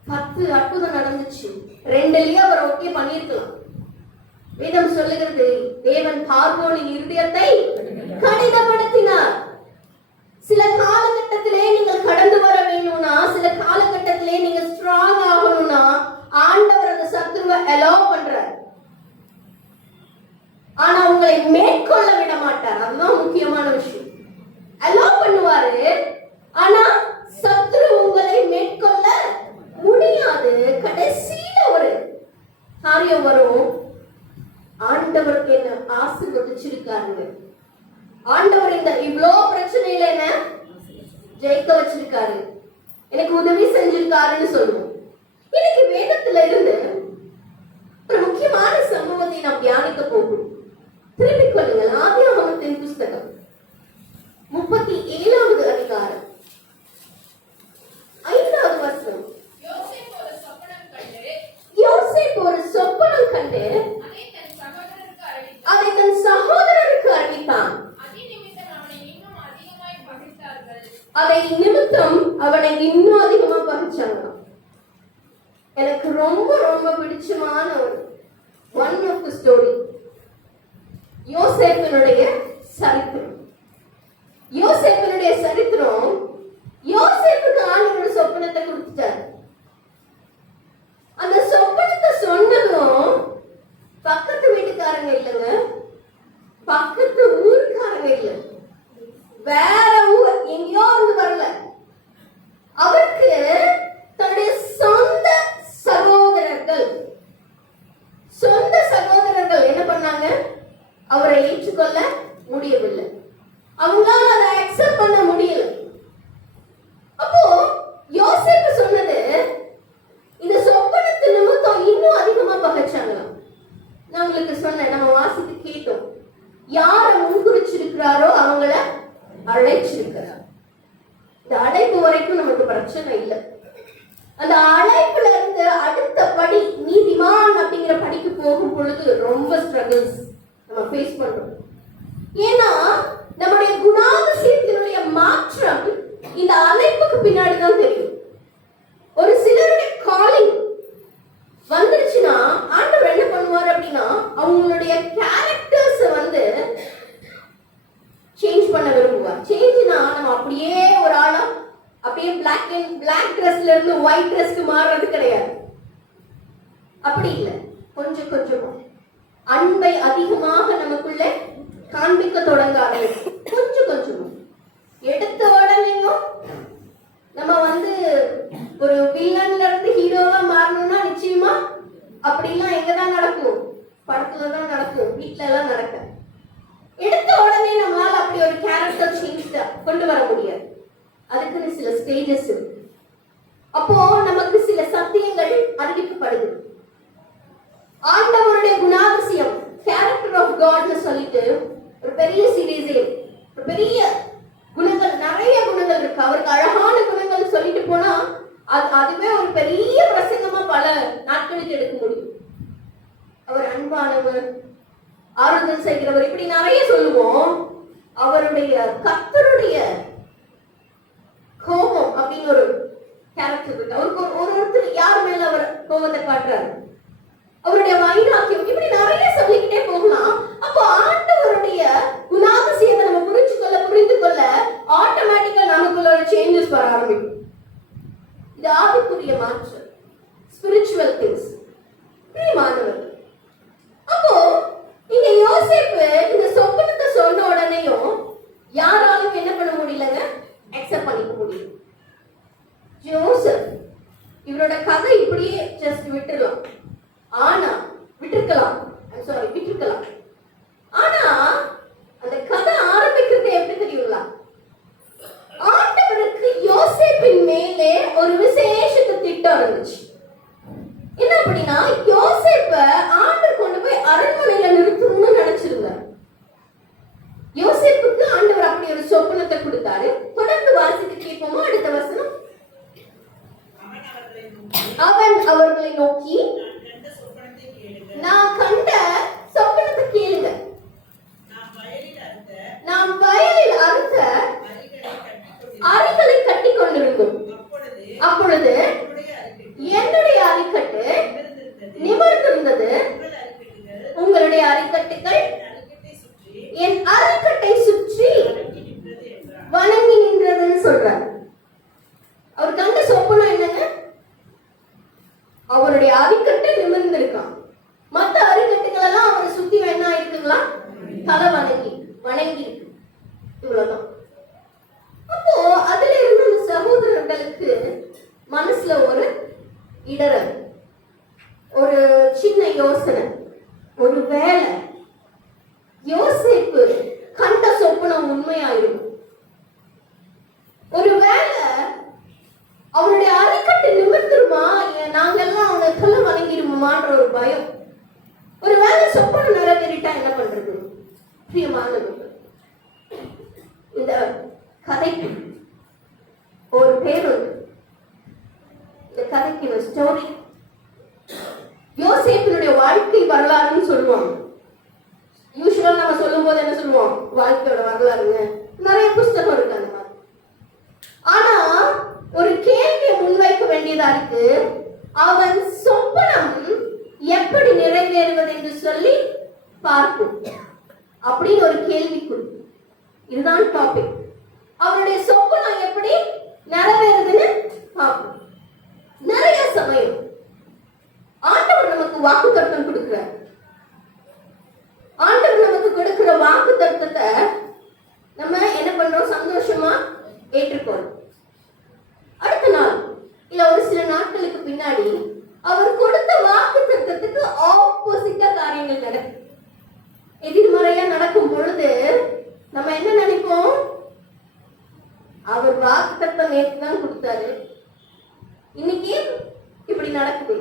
10 அற்புதம் நடந்துச்சு, 2லயே அவர் ஓகே பண்ணிருக்கலாம். வேதம் சொல்லுகிறது, தேவன் பார்வோனின் இருதயத்தை கடினப்படுத்தினார். சில காலகட்டத்திலே நீங்கள் கடந்து வர வேணும்னா, சில காலகட்டத்திலே நீங்க ஸ்ட்ராங் ஆகணும்னா ஆண்டவர் அந்த சத்ருவை அலோவ் பண்றார். ஆனா உங்களை மேற்கொள்ள விட மாட்டார். அதுதான் முக்கியமான விஷயம். அலோவ் பண்ணுவாரு, ஆனா சத்ரு உங்களை மேற்கொள்ள முடியாது. கடைசியில ஒரு காரியம் வரும், ஆண்டவருக்கு என்ன ஆசீர்வதிச்சிருக்காருங்க. ஆண்டவர் இந்த இவ்வளோ பிரச்சனையில என்ன ஜெயிக்க வச்சிருக்காரு, எனக்கு உதவி செஞ்சிருக்காருன்னு சொல்லுவோம். இன்னைக்கு வேதத்துல இருந்து ஒரு முக்கியமான சம்பவத்தை நாம் தியானிக்க போகிறோம். திரும்பிக் கொள்ளுங்கள், ஆதியாகமத்தின் புஸ்தகம் 37வது அதிகாரம் 5வது வசனம். யோசேப்பு ஒரு சொப்பனம் கண்டு அதை தன் சகோதரருக்கு அறிவித்தான். அதை நிமித்தம் அவனை இன்னும் அதிகமா பகிச்சாங்க. எனக்கு ரொம்ப ரொம்ப பிடிச்சமான ஒரு ஒன் ஆஃப் ஸ்டோரி யோசேப்பினுடைய சரித்திரம். யோசேப்பினுடைய சரித்திரம், யோசேப்புக்கு ஆண்டவர் சொப்பனத்தை கொடுத்துட்டார். அந்த சொப்பனத்தை சொன்னதும் பக்கத்து வீட்டுக்காரங்க இல்லைங்க, பக்கத்து ஊருக்காரங்க இல்ல, வேற ஊர் எங்கேயோ இருந்து வரல. அவருக்கு தன்னுடைய சொந்த சகோதரர்கள் என்ன பண்ணாங்க? அவரை ஏற்றுக்கொள்ள முடியவில்லை. அவங்களால அதை அக்செப்ட் பண்ண முடியல. அப்போ யோசேப்பு சொன்னது, இந்த சொப்பனத்து நிமித்தம் இன்னும் அதிகமா பகைச்சாங்களாம். நான் உங்களுக்கு சொன்னேன், நம்ம வாசித்து கேட்டோம், யார முன்குறிச்சிருக்கிறாரோ அவங்கள அழைச்சிருக்கிறார். இந்த அழைப்பு வரைக்கும் நமக்கு பிரச்சனை இல்லை. அந்த அழைப்புல இருந்து அடுத்த படி நீதிமான் அப்படிங்கிற படிக்கு போகும் பொழுது ரொம்ப ஸ்ட்ரகிள்ஸ் நம்ம ஃபேஸ் பண்றோம். ஏன்னா நம்முடைய குணாதிசயத்தினுடைய மாற்றம் இந்த அழைப்புக்கு பின்னாடி தான் தெரியும். ஒரு சிலருடைய காலிங் வந்துருச்சுன்னா ஆண்டவர் என்ன பண்ணுவார் அப்படின்னா, அவங்களுடைய கேரக்டர்ஸ் சேஞ்ச் பண்ண விரும்புவார். சேஞ்ச்னா நம்ம அப்படியே ஒரு ஆளா அப்படியே பிளாக் ட்ரெஸ்ல இருந்து ஒயிட் ட்ரெஸ்க்கு மாறுறது கிடையாது. அப்படி இல்லை, கொஞ்சம் கொஞ்சமா அன்பை அதிகமாக நமக்குள்ள காண்பிக்க தொடங்க ஆரம்பிக்கும். கொஞ்சம் கொஞ்சமா எடுத்த உடனேயும் நம்ம ஒரு வில்லன்ல இருந்து ஹீரோவா மாறணும்னா நிச்சயமா அப்படிலாம் எங்கதான் நடக்கும்? படத்துலதான் நடக்கும், வீட்டுல எல்லாம் நடக்க. எடுத்த உடனே நம்மளால அப்படி ஒரு கேரக்டர் சேஞ்ச் கொண்டு வர முடியாது. அதுக்குன்னு சில ஸ்டேஜஸ் இருக்கு. அப்போ நமக்கு சில சத்தியங்கள் அறிவிக்கப்படுது. ஆண்டவருடைய குணாதிசயம், கேரக்டர் ஆஃப் காட்னு சொல்லிட்டு ஒரு பெரிய சீரீஸே, ஒரு பெரிய குணங்கள், நிறைய குணங்கள் இருக்கு. அவருக்கு அழகான குணங்கள் சொல்லிட்டு போனா அதுவே ஒரு பெரிய பிரசங்கமா பல நாட்களுக்கு எடுக்க முடியும். அவர் அன்பானவர், ஆறுதல் செய்கிறவர், இப்படி நிறைய சொல்லுவோம். அவருடைய கர்த்தருடைய கோபம் அப்படின்னு ஒரு கேரக்டர் இருக்கு. அவருக்கு ஒருத்தர் யார் மேல அவர் கோபத்தை காட்டுறாரு, அவருடைய வைராக்கியம், இப்படி நிறைய சொல்லிக்கிட்டே போகலாம். அப்போ ஆண்டவருடைய குணாதிசயத்தை நம்ம புரிந்து கொள்ள ஆட்டோமேட்டிக்கா நமக்குள்ள ஒரு சேஞ்சஸ் வர ஆரம்பிக்கும். இது ஆவிக்குரிய மாற்றம், ஸ்பிரிச்சுவல் திங்ஸ், பிரியமானவர். அப்போ இங்க யோசேப்பு இந்த சொப்பனத்தை சொன்ன உடனேயும் யாராலும் என்ன பண்ண முடியலங்க? அக்செப்ட் பண்ணிக்க முடியும். ஜோசப் இவரோட கதை இப்படியே ஜஸ்ட் விட்டுறலாம். ஆனா விட்டுருக்கலாம், ஆனா அந்த கதை ஆரம்பிக்கிறது எப்படி தெரியுங்களா? ஆண்டவருக்கு யோசேப்பின் மேலே ஒரு விசேஷத்தை திட்டம் இருந்துச்சு. என்ன அப்படின்னா, யோசேப்ப ஆண்டவர் கொண்டு போய் அரண்மனையில நிறுத்தணும்னு நினைச்சிருந்தார். யோசேப்புக்கு ஆண்டவர் அப்படி ஒரு சொப்பனத்தை கொடுத்தாரு. தொடர்ந்து வாசித்து கேட்போமா? அடுத்த வசனம், அவன் அவர்களை நோக்கி, நான் கண்ட சொப்பனத்தை கேளுங்க. நாம் வயலில் அறுத்த அரிகளை கட்டி கொண்டிருந்தோம். அப்பொழுது என்னுடைய அரிக்கட்டு நிமிர்ந்திருந்தது, உங்களுடைய அரிக்கட்டுகள் என் அரிக்கட்டை சுற்றி வணங்கி நின்றதுன்னு சொல்றார். அவர் கண்ட சொப்பனம் என்னங்க? அவருடைய அரிக்கட்டு நிமிர்ந்திருக்கான். மற்ற அரிக்கட்டுகள் எல்லாம் அவரை சுத்தி வேணா இருக்குங்களா? தலை வணங்கி இருக்கு. இவ்வளவுதான். அப்போ அதுல இருந்து அந்த சகோதரர்களுக்கு மனசுல ஒரு இடரல், ஒரு சின்ன யோசனை, ஒரு வேலை, யோசேப்பு கண்ட சொப்பனம் உண்மையாயிருக்கும். ஒரு வேலை அவருடைய அரைக்கட்டு நிமிர்ந்துருமா, நாங்கெல்லாம் அவங்க கல்ல வணங்கிருமான்ற ஒரு பயம். ஒரு வேலை சொப்பனம் நிறைவேறிட்டா என்ன பண்றது? பிரியமானவர்கள், இந்த கதைக்கு ஒரு பேர் உண்டு. இந்த கதைக்கு ஒரு ஸ்டோரி, யோசேப்பினுடைய வாழ்க்கை வரலாறுன்னு சொல்லுவாங்க. யூசுவலா நம்ம சொல்லும் போது என்ன சொல்லுவோம்? வாழ்க்கையோட வரலாறுங்க. நிறைய புஸ்தகம் இருக்கு அந்த மாதிரி. அவருடைய சொப்பனம் எப்படி நிறைவேறுதுன்னு பார்ப்போம். நிறைய சமயம் ஆண்டவர் நமக்கு வாக்குத்தத்தம் கொடுக்கிறார். ஆண்டவர் நமக்கு கொடுக்கிற வாக்குத்தத்தத்தை நம்ம என்ன பண்றோம்? சந்தோஷமா ஏற்றுக்கொள்றோம். அடுத்த நாள் இல்ல ஒரு சில நாட்களுக்கு பின்னாடி அவர் கொடுத்த வாக்குத்தத்தத்துக்கு ஆப்போசிட்டா காரியங்கள் நடக்கும். எதிர்மறையா நடக்கும் பொழுது நம்ம என்ன நினைப்போம்? அவர் வாக்குத்தத்தம் நேற்று தான் கொடுத்தாரு, இன்னைக்கு இப்படி நடக்குது.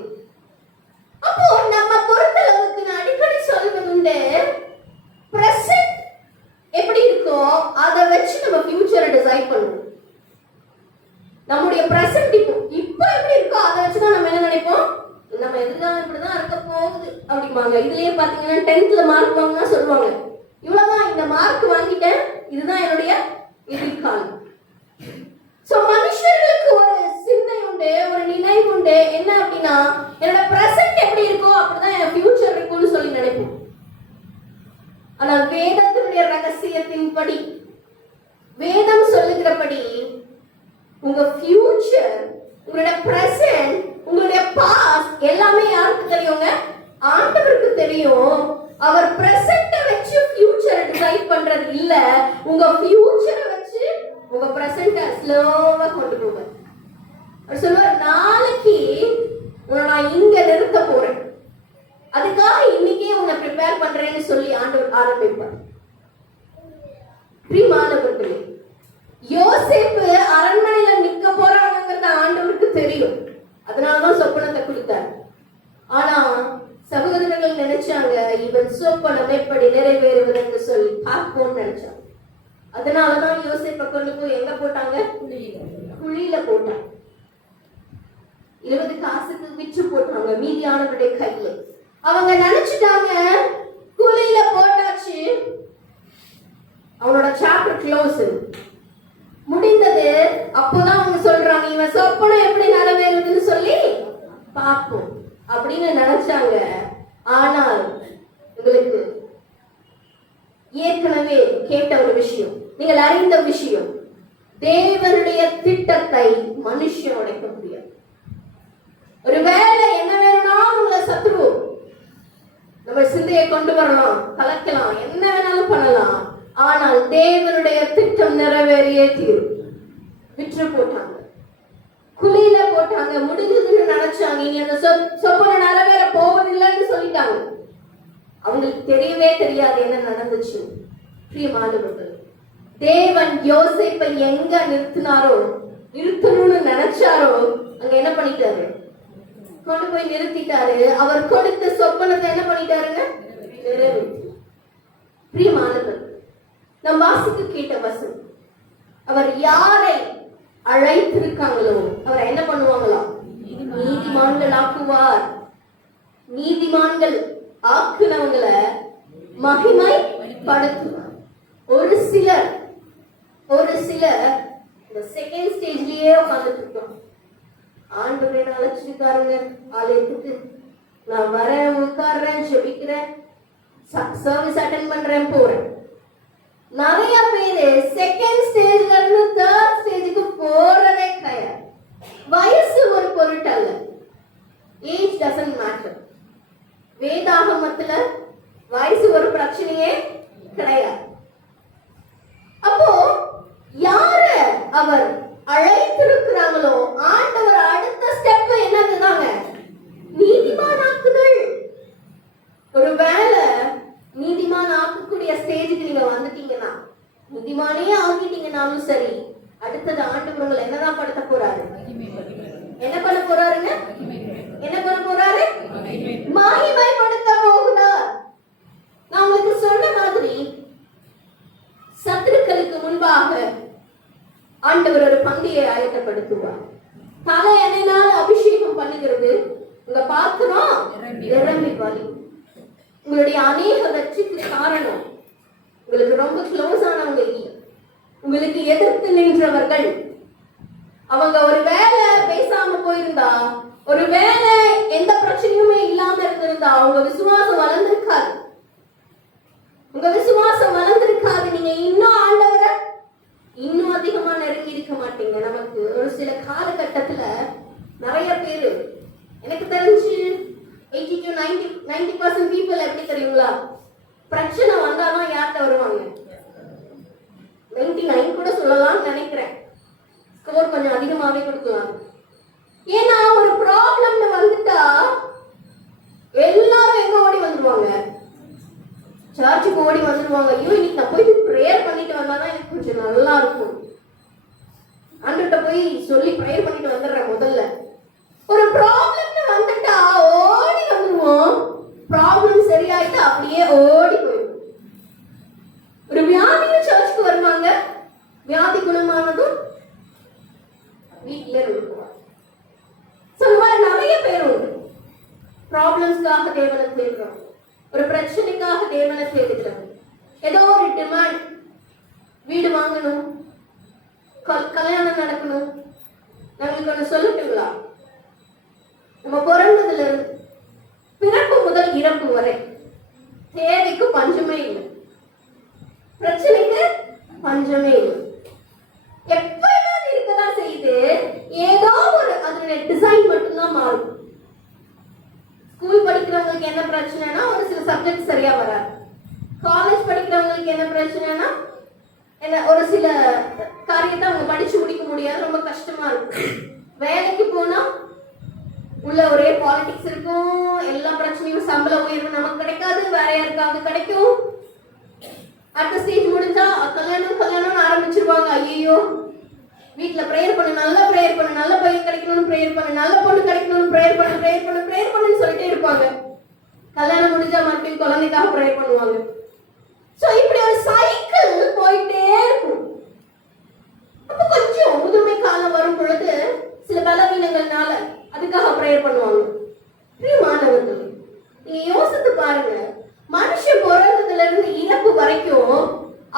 அப்போ நம்ம பொறுத்தளவுக்கு நான் அடிக்கடி சொல்வதுண்டு, பிரசன்ட் எப்படி இருக்கோ அதை வச்சு நம்ம ஃபியூச்சரை டிசைட் பண்ணுவோம். நம்முடைய பிரசன்ட் இப்போ எப்படி இருக்கோ அதை வச்சுதான் நம்ம என்ன நினைப்போம்? நம்ம எதிர்காலம் இப்படிதான் இருக்க போகுது அப்படிம்பாங்க. இதுலயே பாத்தீங்கன்னா 10th மார்க் வாங்கினா சொல்லுவாங்க, இவ்வளவுதான் இந்த மார்க் வாங்கிட்டேன், இதுதான் என்னுடைய எதிர்காலம். சோ மனுஷர்களுக்கு ஒரு சிந்தை உண்டு, ஒரு நினைவு உண்டு. என்ன அப்படின்னா, என்னோட பிரசன்ட் எப்படி இருக்கோ அப்படிதான் என் ஃபியூச்சர் இருக்கும்னு சொல்லி நினைப்போம். ஆனால் வேதத்தினுடைய ரகசியத்தின்படி, வேதம் சொல்லுகிறபடி, உங்க ஃபியூச்சர், உங்களுடைய பிரசன்ட், உங்களுடைய பாஸ்ட் எல்லாமே யாருக்கு தெரியுங்க? ஆண்டவருக்கு தெரியும். அவர் பிரசன்ட்ட வச்சு ஃபியூச்சரை டிசைட் பண்றது இல்ல, உங்க ஃபியூச்சரை வச்சு உங்க பிரசன்ட்ட ஸ்லோவா கொண்டு போவார். அவர் சொல்லுவார், நாளைக்கு உன்னை நான் இங்க நிறுத்த போறேன், அதுக்காக இன்னைக்கே உன்னை ப்ரிப்பேர் பண்றேன்னு சொல்லி ஆண்டவர் ஆரம்பிப்பார். பிரியமானவர்களே, யோசேப்பு அரண்மனையில நிக்க போறாங்கிறது ஆண்டவருக்கு தெரியும், அதனாலதான் சொப்பனத்தை கொடுத்தார். ஆனா சகோதரர்கள் நினைச்சாங்க, இவன் சொப்பனம் எப்படி நிறைவேறுவது என்று சொல்லி பார்ப்போம்னு நினைச்சாங்க. அதனாலதான் யோசேப்பை கொண்டு போய் எங்க போட்டாங்க? குழியில போட்டாங்க. 20 காசுக்கு விற்று போட்டாங்க மீதியானவருடைய கையில. அவங்க நினைச்சிட்டாங்க குழியில போட்டாச்சு, அவனோட சாப்டர் க்ளோஸ் முடிந்தது. அப்போதான் அவங்க சொல்றாங்க, இவன் சொப்பனம் எப்படி நிறைவேறுதுன்னு சொல்லி பார்ப்போம் அப்படின்னு நினைச்சாங்க. ஆனால் உங்களுக்கு ஏற்கனவே கேட்ட ஒரு விஷயம், நீங்கள் அறிந்த விஷயம், தேவனுடைய திட்டத்தை மனுஷன் உடைக்க முடியாது. ஒருவேளை என்ன வேணும்னாலும் உங்களை சத்ரு நம்ம சிந்தையை கொண்டு வரலாம், கலக்கலாம், என்ன வேணாலும் பண்ணலாம். ஆனால் தேவனுடைய திட்டம் நிறைவேறியே தீரும். விற்று போட்டாங்க, குழியில போட்டாங்க, முடிஞ்சதுன்னு நினைச்சாங்க. இனி அந்த சொப்பனம் நிறைவேற போவதில்லைன்னு சொல்லிட்டாங்க. அவங்களுக்கு தெரியவே தெரியாது என்ன நடந்துச்சு. பிரியமானவர்கள், தேவன் யோசேப்பை எங்க நிறுத்தினாரோ, நிறுத்தணும்னு நினைச்சாரோ, அங்க என்ன பண்ணிட்டாரு? கொண்டு போய் நிறுத்திட்டாரு. அவர் கொடுத்த சொப்பனத்தை என்ன பண்ணிட்டாருங்க? நிறைவேற்றி. பிரியமானவர்கள், நம் வாசிக்கு கேட்ட வசனம், அவர் யாரை அழைத்திருக்காங்களோ அவரை என்ன பண்ணுவாங்களாம்? நீதிமான்கள் ஆக்குவார். நீதிமான்கள் ஆக்குனவங்களை மகிமை படுத்துவார். ஒரு சிலர் இந்த செகண்ட் ஸ்டேஜ்லயே உட்கார்ந்துட்டு இருக்கோம். ஆண்டவரே என்ன அழைச்சிருக்காருங்க ஆலயத்துக்கு, நான் வரேன், உட்கார்றேன், ஜெபிக்கிறேன், சர்வீஸ் அட்டெண்ட் பண்றேன், போறேன். நிறைய பேரு செகண்ட் ஸ்டேஜ்ல இருந்து தேர்ட் ஸ்டேஜுக்கு போறதே கிடையாது. வயசு ஒரு பொருட்டு அல்ல, ஏஜ் டசன்ட் மேட்டர். வேதாகமத்துல வயசு ஒரு பிரச்சனையே கிடையாது. அப்போ யார அவர் அழைத்திருக்கிறாங்களோ ஆண்டவர் அடுத்த ஸ்டெப் என்னதுதாங்க? நீதிமானாக்குதல். ஒரு வேளை நீதிமான் ஆக்கக்கூடிய ஸ்டேஜுக்கு நீங்க வந்துட்டீங்கன்னா, நீதிமானே ஆகிட்டீங்கன்னாலும் சரி, அடுத்தது ஆண்டவர் உங்களை என்னதான் படுத்த போறாரு? என்ன பண்ண போறாருங்க? என்ன பண்ண போறாரு? மகிமைப்படுத்த போகிறார். நான் உங்களுக்கு சொன்ன மாதிரி சத்துருக்களுக்கு முன்பாக ஆண்டவர் ஒரு பந்தியை ஆயத்தப்படுத்துவார். தலை எண்ணெயினால் அபிஷேகம் பண்ணுகிறது, உங்க பாத்திரம் நிரம்பி வழி. உங்களுடைய அநேக வெற்றிக்கு காரணம் உங்களுக்கு ரொம்ப க்ளோஸ் ஆனவங்க இல்லை, உங்களுக்கு எதிர்த்து நின்றவர்கள். அவங்க ஒரு வேலை பேசாம போயிருந்தா, ஒரு வேலை எந்த பிரச்சனையுமே இல்லாம இருந்திருந்தா உங்க விசுவாசம் வளர்ந்திருக்காது. உங்க விசுவாசம் வளர்ந்திருக்காது. நீங்க இன்னும் ஆண்டவரை இன்னும் அதிகமா நெருங்கி இருக்க மாட்டீங்க. நமக்கு ஒரு சில காலகட்டத்துல நிறைய பேரு, எனக்கு தெரிஞ்சு 80 to 90% பீப்புள் எப்படி தெரியுங்களா, பிரச்சனை வந்தாதான் யார்கிட்ட வருவாங்க. 99 கூட சொல்லலாம்னு நினைக்கிறேன். ஸ்கோர் கொஞ்சம் அதிகமாவே கொடுக்கலாம். ஏன்னா ஒரு ப்ராப்ளம்னு வந்துட்டா எல்லாரும் எங்க ஓடி வந்துருவாங்க, சர்ச்சுக்கு ஓடி வந்துருவாங்க. ஐயோ இன்னைக்கு நான் போயிட்டு ப்ரேயர் பண்ணிட்டு வந்தாதான் எனக்கு கொஞ்சம் நல்லா இருக்கும், ஆண்டவர்கிட்ட போய் சொல்லி ப்ரேயர் பண்ணிட்டு வந்துடுறேன். முதல்ல ஒரு ப்ராப்ளம்னு வந்துட்டா ஓடி வந்துருவோம். ப்ராப்ளம் சரியாயிட்டு அப்படியே ஓடி போயிடும். ஒரு வியாதியும் சர்ச்சுக்கு வருவாங்க, வியாதி குணமானதும் வீட்டிலே இருக்குவாங்க. நிறைய பேர் உண்டு. ப்ராப்ளம்ஸ்க்காக தேவனை தேடுறோம், ஒரு பிரச்சனைக்காக தேவனை தேடுகிறோம். ஏதோ ஒரு டிமாண்ட், வீடு வாங்கணும், கல்யாணம் நடக்கணும். நாங்களுக்கு ஒன்று சொல்லட்டுங்களா, நம்ம பிறந்ததுல இருந்து பிறப்பு முதல் இறப்பு வரை தேவைக்கு பஞ்சமே இல்லை, பிரச்சனைக்கு பஞ்சமே இல்லை. எப்பதான் இருக்கதான் செய்யுது, ஏதோ ஒரு அதனுடைய டிசைன் மட்டும்தான் மாறும். ஸ்கூல் படிக்கிறவங்களுக்கு என்ன பிரச்சனைனா ஒரு சில சப்ஜெக்ட் சரியா வராது. காலேஜ் படிக்கிறவங்களுக்கு என்ன பிரச்சனைனா என்ன ஒரு சில காரியத்தை அவங்க படிச்சு முடிக்க முடியாது, ரொம்ப கஷ்டமா இருக்கும். வேலைக்கு போனா உள்ள ஒரே பாலிடிக்ஸ் இருக்கும், எல்லா பிரச்சனையும், சம்பள உயர்வு நமக்கு கிடைக்காது, வேற யாருக்காவது கிடைக்கும். அடுத்த ஸ்டேஜ் முடிஞ்சா கல்யாணம் ஆரம்பிச்சிருவாங்க. ஐயோ வீட்டுல ப்ரேயர் பண்ணு, நல்லா ப்ரேயர் பண்ணு, நல்ல பையன் கிடைக்கணும்னு ப்ரேயர் பண்ணு, நல்ல பொண்ணு கிடைக்கணும்னு ப்ரேயர் பண்ணுன்னு சொல்லிட்டே இருப்பாங்க. கல்யாணம் முடிஞ்சா மறுபடியும் குழந்தைக்காக ப்ரேயர் பண்ணுவாங்க. சோ இப்படி ஒரு சைக்கிள் போயிட்டே இருக்கும். அப்ப கொஞ்சம் முதுமை காலம் வரும் பொழுது சில பலவீனங்கள்னால அதுக்காக ப்ரேயர் பண்ணுவாங்க. பிரியமானவர்கள், நீங்க யோசித்து பாருங்க, மனுஷன் பிறந்ததுல இருந்து இறப்பு வரைக்கும்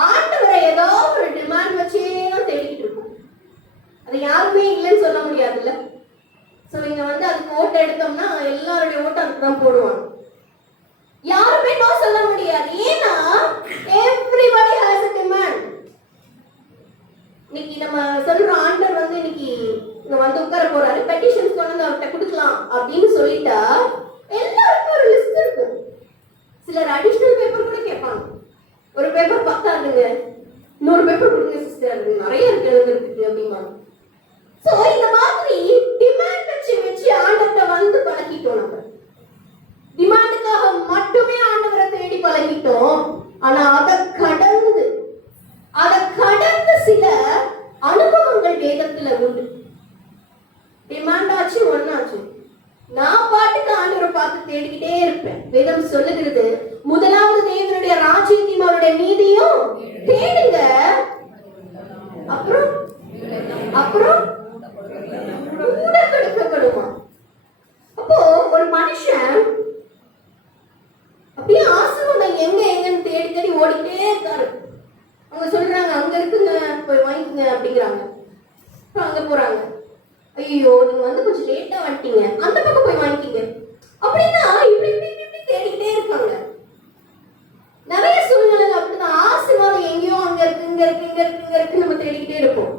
ஆண்டவரை ஏதோ ஒரு டிமாண்ட் வச்சே தான் தேடிக்கிட்டு இருக்கும். அது யாருமே இல்லைன்னு சொல்ல முடியாதுல்ல. சோ இங்க அதுக்கு ஓட்டு எடுத்தோம்னா எல்லாருடைய ஓட்டு அதுக்கு தான் போடுவாங்க. யாருமே நோ சொல்ல முடியாது. ஏன்னா everybody has a demand. இன்னைக்கு நம்ம சொல்றோம், ஆண்டவர் இன்னைக்கு இங்க உட்கார போறாரு, பெட்டிஷன்ஸ் கொண்டு வந்து அவர்கிட்ட கொடுக்கலாம் அப்படின்னு சொல்லிட்டா எல்லாருக்கும் ஒரு லிஸ்ட் இருக்கும். சிலர் அடிஷனல் பேப்பர் கூட கேட்பாங்க. ஒரு பேப்பர் பத்தாதுங்க, இன்னொரு பேப்பர் கொடுங்க சிஸ்டர், நிறைய இருக்கு எழுதுறதுக்கு அப்படிம்பாங்க. சோ இந்த மாதிரி டிமாண்ட் வச்சு ஆண்டவரை பழகிட்டோம். நம்ம டிமாண்டுக்காக மட்டுமே ஆண்டவரை தேடி பழகிட்டோம். ஆனா அதை கடந்து சில அனுபவங்கள் வேதத்துல உண்டு. டிமாண்ட் ஆச்சு, ஒன்னாச்சு, நான் பாட்டுக்கு ஆண்டவரை பார்த்து தேடிக்கிட்டே இருப்பேன். வேதம் சொல்லுகிறது, முதலாவது தேவனுடைய ராஜ்யத்தையும் அவருடைய நீதியும் தேடுங்க, அப்புறம் கூட கொடுக்கப்படுமா. அப்போ ஒரு மனுஷன் அப்படியே ஆசீர்வாதம் எங்கன்னு தேடி ஓடிட்டே இருக்காரு. அவங்க சொல்றாங்க அங்க இருக்குங்க, போய் வாங்கிக்கங்க அப்படிங்கிறாங்க. அங்க போறாங்க, ஐயோ நீங்க கொஞ்சம் லேட்டா வந்துட்டீங்க, அந்த பக்கம் போய் வாங்கிக்கீங்க அப்படின்னா இப்படி தேடிக்கிட்டே இருக்காங்க. நிறைய சூழ்நிலைகள் அப்படிதான். ஆசீர்வாதம் எங்கேயோ அங்க இருக்கு, இங்க இருக்கு நம்ம தேடிக்கிட்டே இருப்போம்.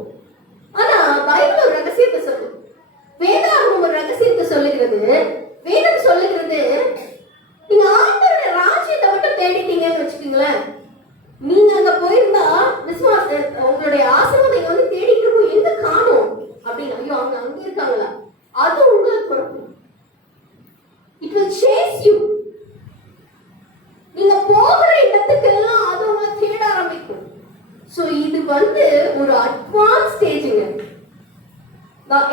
ஆனா பைபிள் ஒரு ரகசியத்தை சொல்லு, வேதாகமம் ஒரு ரகசியத்தை சொல்லுகிறது. வேதம் சொல்லுகிறது, நீங்க ஆண்டவருடைய ராஜ்யத்தை மட்டும் தேடிட்டீங்கன்னு வச்சுக்கீங்களேன், நீங்க அங்க போயிருந்தா உங்களுடைய ஆசீர்வாதம் தேடிட்டு இருக்கும், எங்க காணோம் அப்படின்னு, ஐயோ அங்க இருக்காங்களா, அது உங்களுக்கு பொறுப்பு. It will chase you. நீங்க போகிற இடத்துக்கெல்லாம் அது உங்களை தேட ஆரம்பிக்கும். சோ இது ஒரு அட்வான்ஸ் ஸ்டேஜ்ங்க.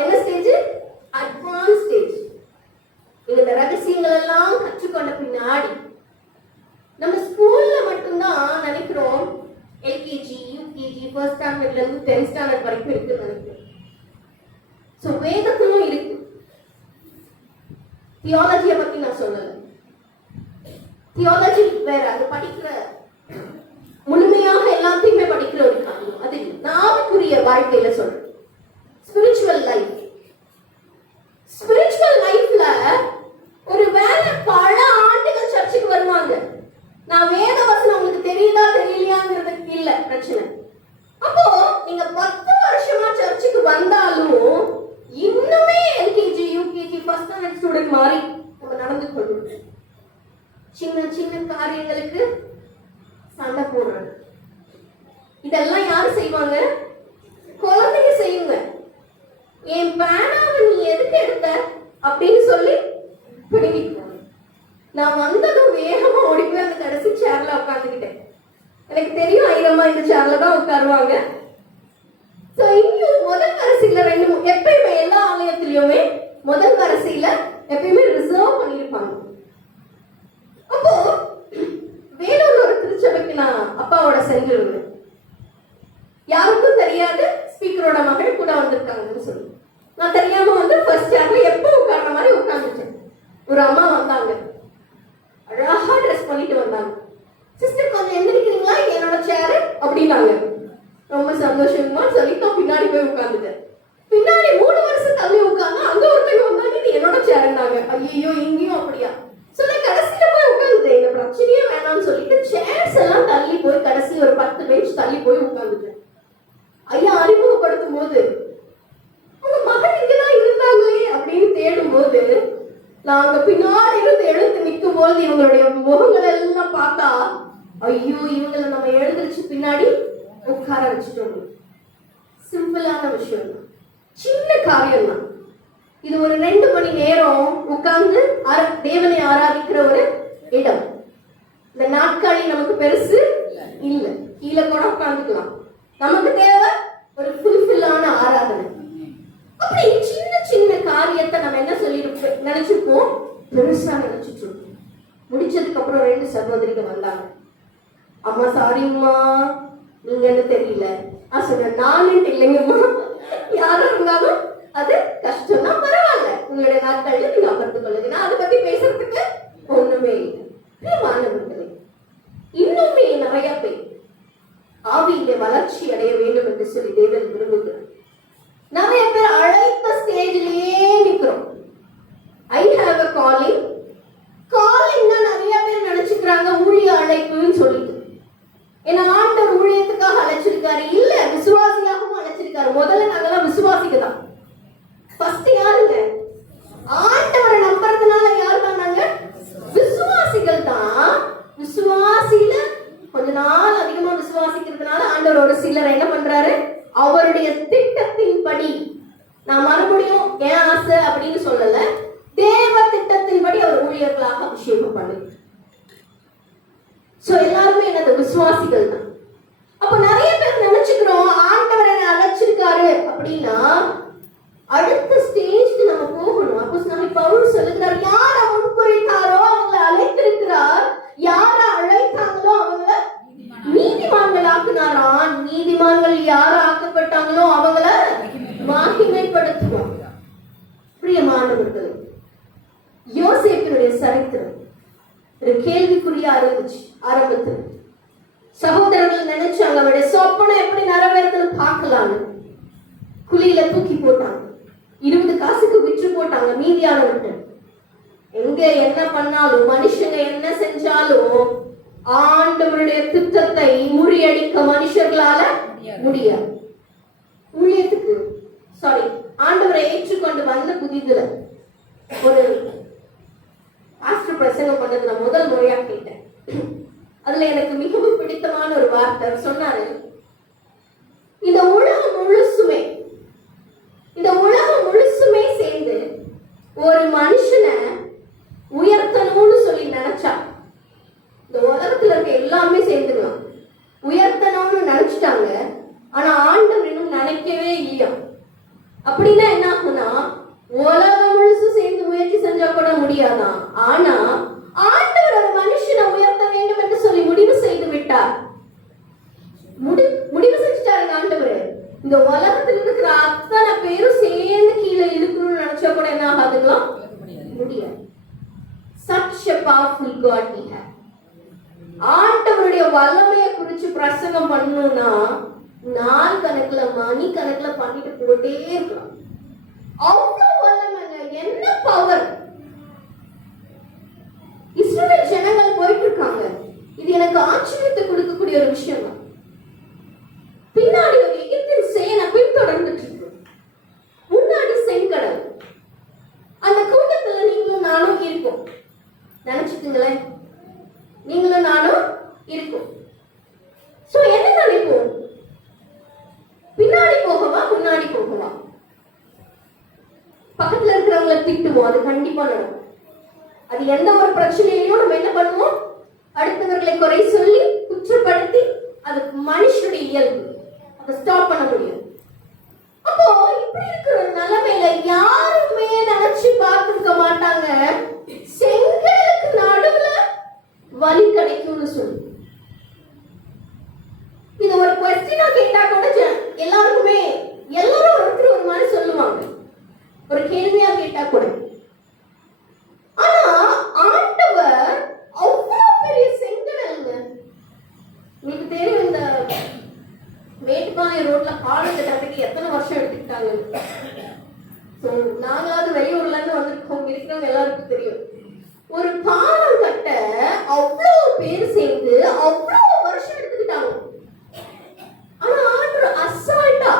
என்ன ஸ்டேஜ்? Advance stage. இந்த ரகசியங்கள் எல்லாம் கற்றுக்கொண்ட பின்னாடி நம்ம ஸ்கூல்ல மட்டும்தான் நினைக்கிறோம் எல்கேஜி, யூகேஜி, ஃபர்ஸ்ட் ஸ்டாண்டர்ட்ல இருந்து 10th ஸ்டாண்டர்ட் வரைக்கும் இருக்குன்னு நினைக்கிறோம். சோ வேதத்திலும் இருக்கு. தியாலஜியை பத்தி நான் சொல்லல. தியாலஜி வேற, அது படிக்கிற முழுமையாக எல்லாத்தையுமே படிக்கிற ஒரு காரியம். அது நாவுக்குரிய வாழ்க்கையில சொல்றேன். ஸ்பிரிச்சுவல் லைஃப்ல ஒரு வேலை பல ஆண்டுகள் சர்ச்சுக்கு வருவாங்க. நான் வேத வசனம் உங்களுக்கு தெரியுதா தெரியலையாங்கிறது இல்ல பிரச்சனை. அப்போ நீங்க காரியங்களுக்கு சண்டை போடுறது. இதெல்லாம் யாரு செய்வாங்க? குழந்தைங்க செய்யுங்க. என் பேனாவை நீ எதுக்கு எடுத்த அப்படின்னு சொல்லி பிடிங்கிக்குவாங்க. நான் வந்ததும் வேகமா ஓடி போய் அந்த கடைசி சேர்ல உட்காந்துக்கிட்டேன். எனக்கு தெரியும் ஐரம்மா இந்த சேர்ல தான் உட்காருவாங்க. இங்கேயும் முதல் வரிசையில எப்பயுமே எல்லா ஆலயத்திலயுமே முதல் வரிசையில எப்பயுமே ரிசர்வ் பண்ணிருப்பாங்க. அப்போ வேலூர்ல ஒரு திருச்சபைக்கு நான் அப்பாவோட சென்றிருந்தேன். யாருக்கும் தெரியாது ஸ்பீக்கரோட மகள் கூட வந்திருக்காங்கன்னு சொல்லி நான் தெரியாம வந்து ஃபர்ஸ்ட் சேர்ல எப்போ உட்கார்ற மாதிரி உட்காந்துட்டேன். ஒரு அம்மா வந்தாங்க, அழகா ட்ரெஸ் பண்ணிட்டு வந்தாங்க. சிஸ்டர் கொஞ்சம் எந்திரிக்கிறீங்களா, என்னோட சேரு அப்படின்னாங்க. ரொம்ப சந்தோஷமா சொல்லி நான் பின்னாடி போய் உட்காந்துட்டேன். பின்னாடி 3 வருஷம் தள்ளி உட்காந்து அங்க ஒருத்தங்க வந்தாங்க, இது என்னோட சேர்னாங்க. ஐயோ இங்கேயும் அப்படியா சொல்ல கடைசியில போய் உட்காந்துட்டேன். இந்த பிரச்சனையே வேணாம்னு சொல்லிட்டு சேர்ஸ் எல்லாம் தள்ளி போய் கடைசி ஒரு 10 பெஞ்ச் தள்ளி போய் உட்காந்துட்டேன். ஐயா அறிமுகப்படுத்தும் போது உங்க மகன் இங்கதான் இருந்தாங்களே அப்படின்னு தேடும் போது நாங்க பின்னாடி இருந்து எழுந்து நிற்கும் போது இவங்களுடைய முகங்கள் எல்லாம் பார்த்தா ஐயோ இவங்களை நம்ம எழுந்திருச்சு பின்னாடி உட்கார வச்சுட்டோம். சிம்பிளான விஷயம் தான், சின்ன காரியம் தான். இது ஒரு 2 மணி நேரம் உட்கார்ந்து தேவனை ஆராதிக்கிற ஒரு இடம். இந்த நாட்காலி நமக்கு பெருசு இல்ல, கீழே கூட உட்காந்துக்கலாம். நமக்கு தேவை ஒரு ஃபுல்ஃபில்லான ஆராதனை. அப்படி சின்ன சின்ன காரியத்தை நம்ம என்ன நினைச்சிருப்போம், பெருசா நினைச்சிட்டு இருக்கோம். முடிச்சதுக்கு அப்புறம் 2 சகோதரிகள் வந்தாங்க. அம்மா சாரிம்மா நீங்க என்ன தெரியல. நான் சொன்னேன் நானும் இல்லைங்கம்மா, யாரும் இருந்தாலும் அது கஷ்டம் தான், பரவாயில்ல உங்களுடைய நாட்கள்ல நீங்க அமர்ந்து கொள்ளுங்க, நான் அதை பத்தி பேசுறதுக்கு ஒண்ணுமே இல்லை. மாணவர்களே, இன்னுமே நிறைய பேர் ஆவியிலே வளர்ச்சி அடைய வேண்டும் என்று சொல்லி தேவன் விரும்புகிறார். நிறைய பேர் அழைத்த ஸ்டேஜ்லயே நிக்கிறோம். I have a calling. காலிங்னா நிறைய பேர் நினைச்சுக்கிறாங்க ஊழிய அழைப்புன்னு சொல்லிட்டு. ஏன்னா ஆண்டவர் ஊழியத்துக்காக அழைச்சிருக்காரு, இல்ல விசுவாசியாகவும் அழைச்சிருக்காரு. முதல்ல நாங்கெல்லாம் விசுவாசிக்க தான். ஃபர்ஸ்ட் யாருங்க? ஆண்டவரை நம்புறதுனால யாரு தான்? நாங்க விசுவாசிகள் தான். விசுவாசியில கொஞ்ச நாள் அதிகமா விசுவாசிக்கிறதுனால ஆண்டவர் ஒரு சிலர் என்ன பண்றாரு, அவருடைய திட்டத்தின்படி, நான் மறுபடியும் என் ஆசை அப்படின்னு சொல்லல, தேவ திட்டத்தின்படி அவர் ஊழியர்களாக அபிஷேகம் பண்ணு. சோ எல்லாருமே என்னது விசுவாசிகள் தான். அப்ப நிறைய பேர் நினைச்சுக்கிறோம் ஆண்டவர் என்ன அழைச்சிருக்காரு அப்படின்னா அடுத்த ஸ்டேஜ்க்கு நம்ம போகணும். அப்போ நம்ம பவுல் சொல்லுகிறார், யாரை முன்குறித்தாரோ அவங்களை அழைத்திருக்கிறார், யாரை அழைத்தாங்களோ அவங்கள நீதிமான்கள் ஆக்குனாராம். நீதிமான்கள் யார் ஆக்கப்பட்டாங்களோ அவங்கள மகிமைப்படுத்துவோம். பிரியமானவர்களே, யோசேப்பினுடைய சரித்திரம் ஒரு கேள்விக்குறியா இருந்துச்சு ஆரம்பத்தில். சகோதரர்கள் நினைச்சாங்க அவருடைய சொப்பனம் எப்படி நிறைவேறுதுன்னு பார்க்கலான்னு. குழியில தூக்கி போட்டாங்க, 20 காசுக்கு விற்று போட்டாங்க மீதியானவர்கள். எங்க என்ன பண்ணாலும் மனுஷங்க என்ன செஞ்சாலும் ஆண்டவருடைய திட்டத்தை முறியடிக்க மனுஷர்களால முடியாது. ஊழியத்துக்கு ஆண்டவரை ஏற்றுக்கொண்டு வந்த புதிதுல ஒரு பாஸ்டர் பிரசங்கம் பண்ணது நான் முதல் முறையா கேட்டேன். அதுல எனக்கு மிகவும் பிடித்தமான ஒரு வார்த்தை சொன்னாரு, இந்த உலகம் முழுசுமே சேர்ந்து ஒரு மனுஷனை உயர்த்தணும்னு சொல்லி நினைச்சா, இந்த உலகத்துல இருக்க எல்லாமே சேர்ந்துக்கலாம் உயர்த்தணும்னு நினைச்சிட்டாங்க. ஆனா ஆண்டவர் இன்னும் நினைக்கவே இல்லையா. அப்படின்னா என்ன ஆகுனா, உலகம் முழுசு சேர்ந்து முயற்சி செஞ்சா கூட முடியாதான். ஆனா ஆண்டவர் ஒரு மனுஷனை உயர்த்த வேண்டும் என்று சொல்லி முடிவு செய்து விட்டார். முடிவு செஞ்சுட்டாருங்க ஆண்டவர். இந்த உலகத்தில் இருக்கிற அத்தனை பேரும் சேர்ந்து கீழே இருக்கணும்னு நினைச்சா கூட என்ன ஆகாதுங்களா, முடியாது. Such a powerful God we have. ஆண்டவருடைய வல்லமையை குறிச்சு பிரசங்கம் பண்ணணும்னா நாள் கணக்குல மணி கணக்குல பண்ணிட்டு போட்டே இருக்கலாம். அவ்வளவு வல்லமைங்க, என்ன பவர். இஸ்ரவேல் ஜனங்கள் போயிட்டு இருக்காங்க. இது எனக்கு ஆச்சரியத்தை கொடுக்கக்கூடிய ஒரு விஷயம் தான். பின்னாடி ஒரு எகிப்தின் சேனை பின்தொடர்ந்துட்டு இருக்கு, முன்னாடி செங்கடல். அந்த கூட்டத்துல நீங்களும் நானும் இருப்போம். நினைச்சுக்குங்களேன், நீங்களும் அடுத்தவங்களை திட்டுவோம், அது கண்டிப்பா நடக்கும். அது எந்த ஒரு பிரச்சனையிலையும் நம்ம என்ன பண்ணுவோம், அடுத்தவர்களை குறை சொல்லி குற்றப்படுத்தி, அது மனுஷனுடைய இயல்பு, அதை ஸ்டாப் பண்ண முடியும். அப்போ இப்படி இருக்கிற நிலைமையில யாருமே நினைச்சு பார்த்துக்க மாட்டாங்க செங்கலுக்கு நடுவுல வலி கிடைக்கும்னு சொல்லி. இது ஒரு கொஸ்டினா கேட்டா கூட எல்லாருக்குமே எல்லாரும் ஒருத்தர் ஒரு மாதிரி சொல்லுவாங்க, ஒரு கேள்வியா கேட்டா கூட. ஆனா ஆண்டவர் அவ்வளவு பெரிய செங்கடல்ங்க. உங்களுக்கு தெரியும், இந்த மேட்டுப்பாளையம் ரோட்ல பாலம் கட்டுறதுக்கு எத்தனை வருஷம் எடுத்துக்கிட்டாங்க. நாங்களாவது வெளியூர்ல இருந்து வந்துருக்கோம், இருக்கிறவங்க எல்லாருக்கும் தெரியும். ஒரு பாலம் கட்ட அவ்வளவு பேர் சேர்ந்து அவ்வளவு வருஷம் எடுத்துக்கிட்டாங்க. ஆனா ஆண்டவர் அசால்ட்டா,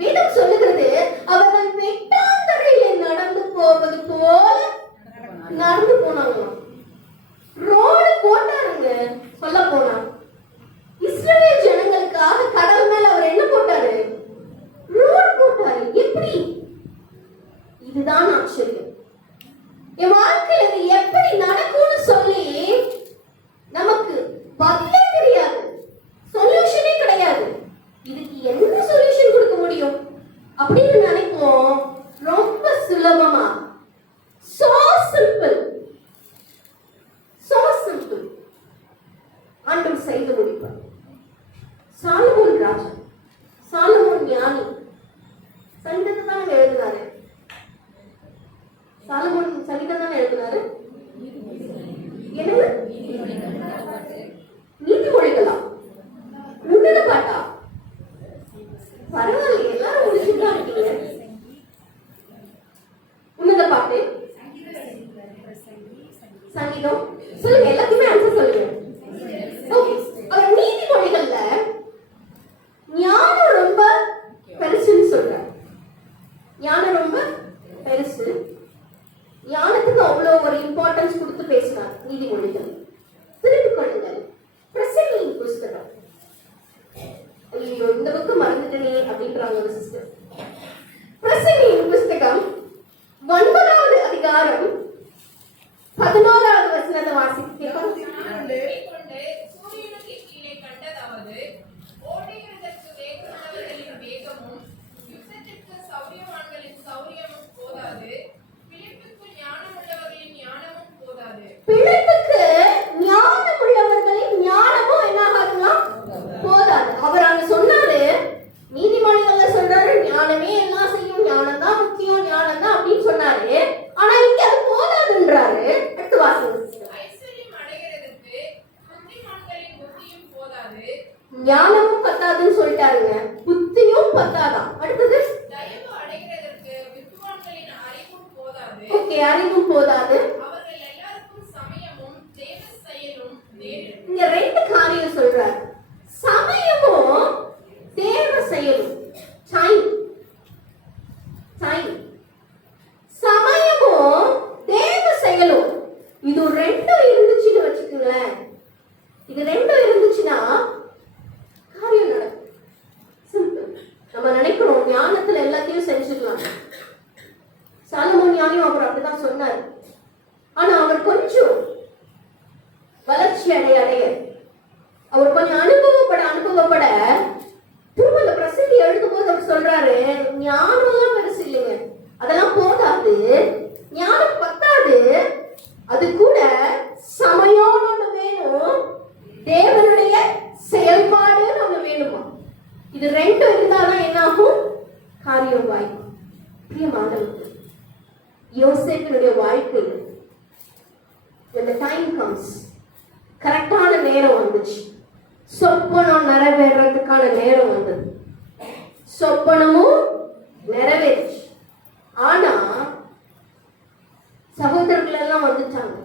வேதம் சொல்லுகிறது, அவர்கள் வெட்டாந்தரையில நடந்து போவது போல நடந்து போனாங்க. ரோடு போட்டாருங்க. சொல்ல போனா இஸ்ரவேல் ஜனங்களுக்காக கடல் மேல அவர் என்ன போட்டாரு, ரோடு போட்டாரு. எப்படி? இதுதான் ஆச்சரியம். என் வாழ்க்கையில இது எப்படி நடக்கும்னு சொல்லி நமக்கு பதிலே தெரியாது, சொல்யூஷனே கிடையாது. இதுக்கு என்ன சொல்யூஷன் கொடுக்க முடியும் அப்படின்னு நினைப்போம். ரொம்ப சுலபமா, so simple, so simple ஆண்டவர் செய்து முடிப்பார். சாலமோன் ராஜா, சாலமோன் ஞானி, சங்கீதத்தை தான் எழுதினாரு. சாலமோன் சங்கீதம் தான் எழுதினாரு. என்னது? நீதிமொழிகளா? உன்னத பாட்டா? பரவாயில்ல, எல்லாரும் முடிச்சுதான் இருக்கீங்க. உன்னத பாட்டு, சங்கீதம் சொல்லுங்க, எல்லாத்தையுமே ஆன்சர் சொல்லுங்க. அவர் நீதிமொழிகள்ல ஞானம் ரொம்ப பெருசுன்னு சொல்றார். ஞானம் ரொம்ப பெருசு, ஞானத்துக்கு அவ்வளவு ஒரு இம்பார்ட்டன்ஸ் கொடுத்து பேசுறார் நீதிமொழிகள். திருப்பிக் கொள்ளுங்கள், பிரசங்கியின் புஸ்தகம். ஐயோ, இந்த பக்கம் மறந்துட்டனே அப்படின்றாங்க ஒரு சிஸ்டர். பிரசங்கியின் புஸ்தகம் 9வது அதிகாரம் 11வது வசனத்தை வாசிக்கிறோம். பிழைப்புக்கு ஞானம் உள்ளவர்களின் ஞானமும் என்ன ஆகலாம், போதாது. அவர் அங்க சொன்னாரு, நீதிமொழிகள்ல சொல்றாரு, ஞானமே எல்லாம் செய்யும், ஞானம் தான் முக்கியம், ஞானம் தான் அப்படின்னு சொன்னாரு. ஆனா இங்க அது போதாதுன்றாரு. அடுத்து வாசகம். ஞானமும் பத்தாதுன்னு சொல்லிட்டாருங்க, புத்தியும் பத்தாதான். அடுத்தது ஓகே, அறிவும் போதாது. இங்க ரெண்டு காரியம் சொல்றாரு, சமயமும் தேவ செயலும். சமயமும் தேவ செயலும், இது ரெண்டும் இருந்துச்சுன்னு வச்சுக்கோங்களேன். இது ரெண்டும் இருந்துச்சுன்னா காரியம் நடக்கும். சிம்பிள். நம்ம நினைக்கிறோம் ஞானத்துல எல்லாத்தையும் செஞ்சுக்கலாம். சாலமோன் ஞானியும் அவர் அப்படிதான் சொன்னார். ஆனா அவர் கொஞ்சம் வளர்ச்சி அடைய அவர் கொஞ்சம் அனுபவப்பட திரும்ப இந்த பிரசங்கி எழுதும் போது அவர் சொல்றாரு, ஞானம் பெருசு இல்லைங்க, அதெல்லாம் போதாது, ஞானம் பத்தாது, அது கூட சமயம் ஒண்ணு வேணும், தேவனுடைய செயல்பாடு ஒண்ணு வேணுமா. இது ரெண்டும் இருந்தாதான் என்ன ஆகும், காரியம் வாய்க்கும். பிரியமானவர்களே, யோசேப்பினுடைய வாழ்க்கையில் when the time comes, கரெக்டான நேரம் வந்துச்சு, சொப்பனம் நிறைவேறதுக்கான நேரம் வந்தது. சொப்பனமும் நிறைவேறுச்சு. ஆனா சகோதரர்கள் எல்லாம் வந்துட்டாங்க,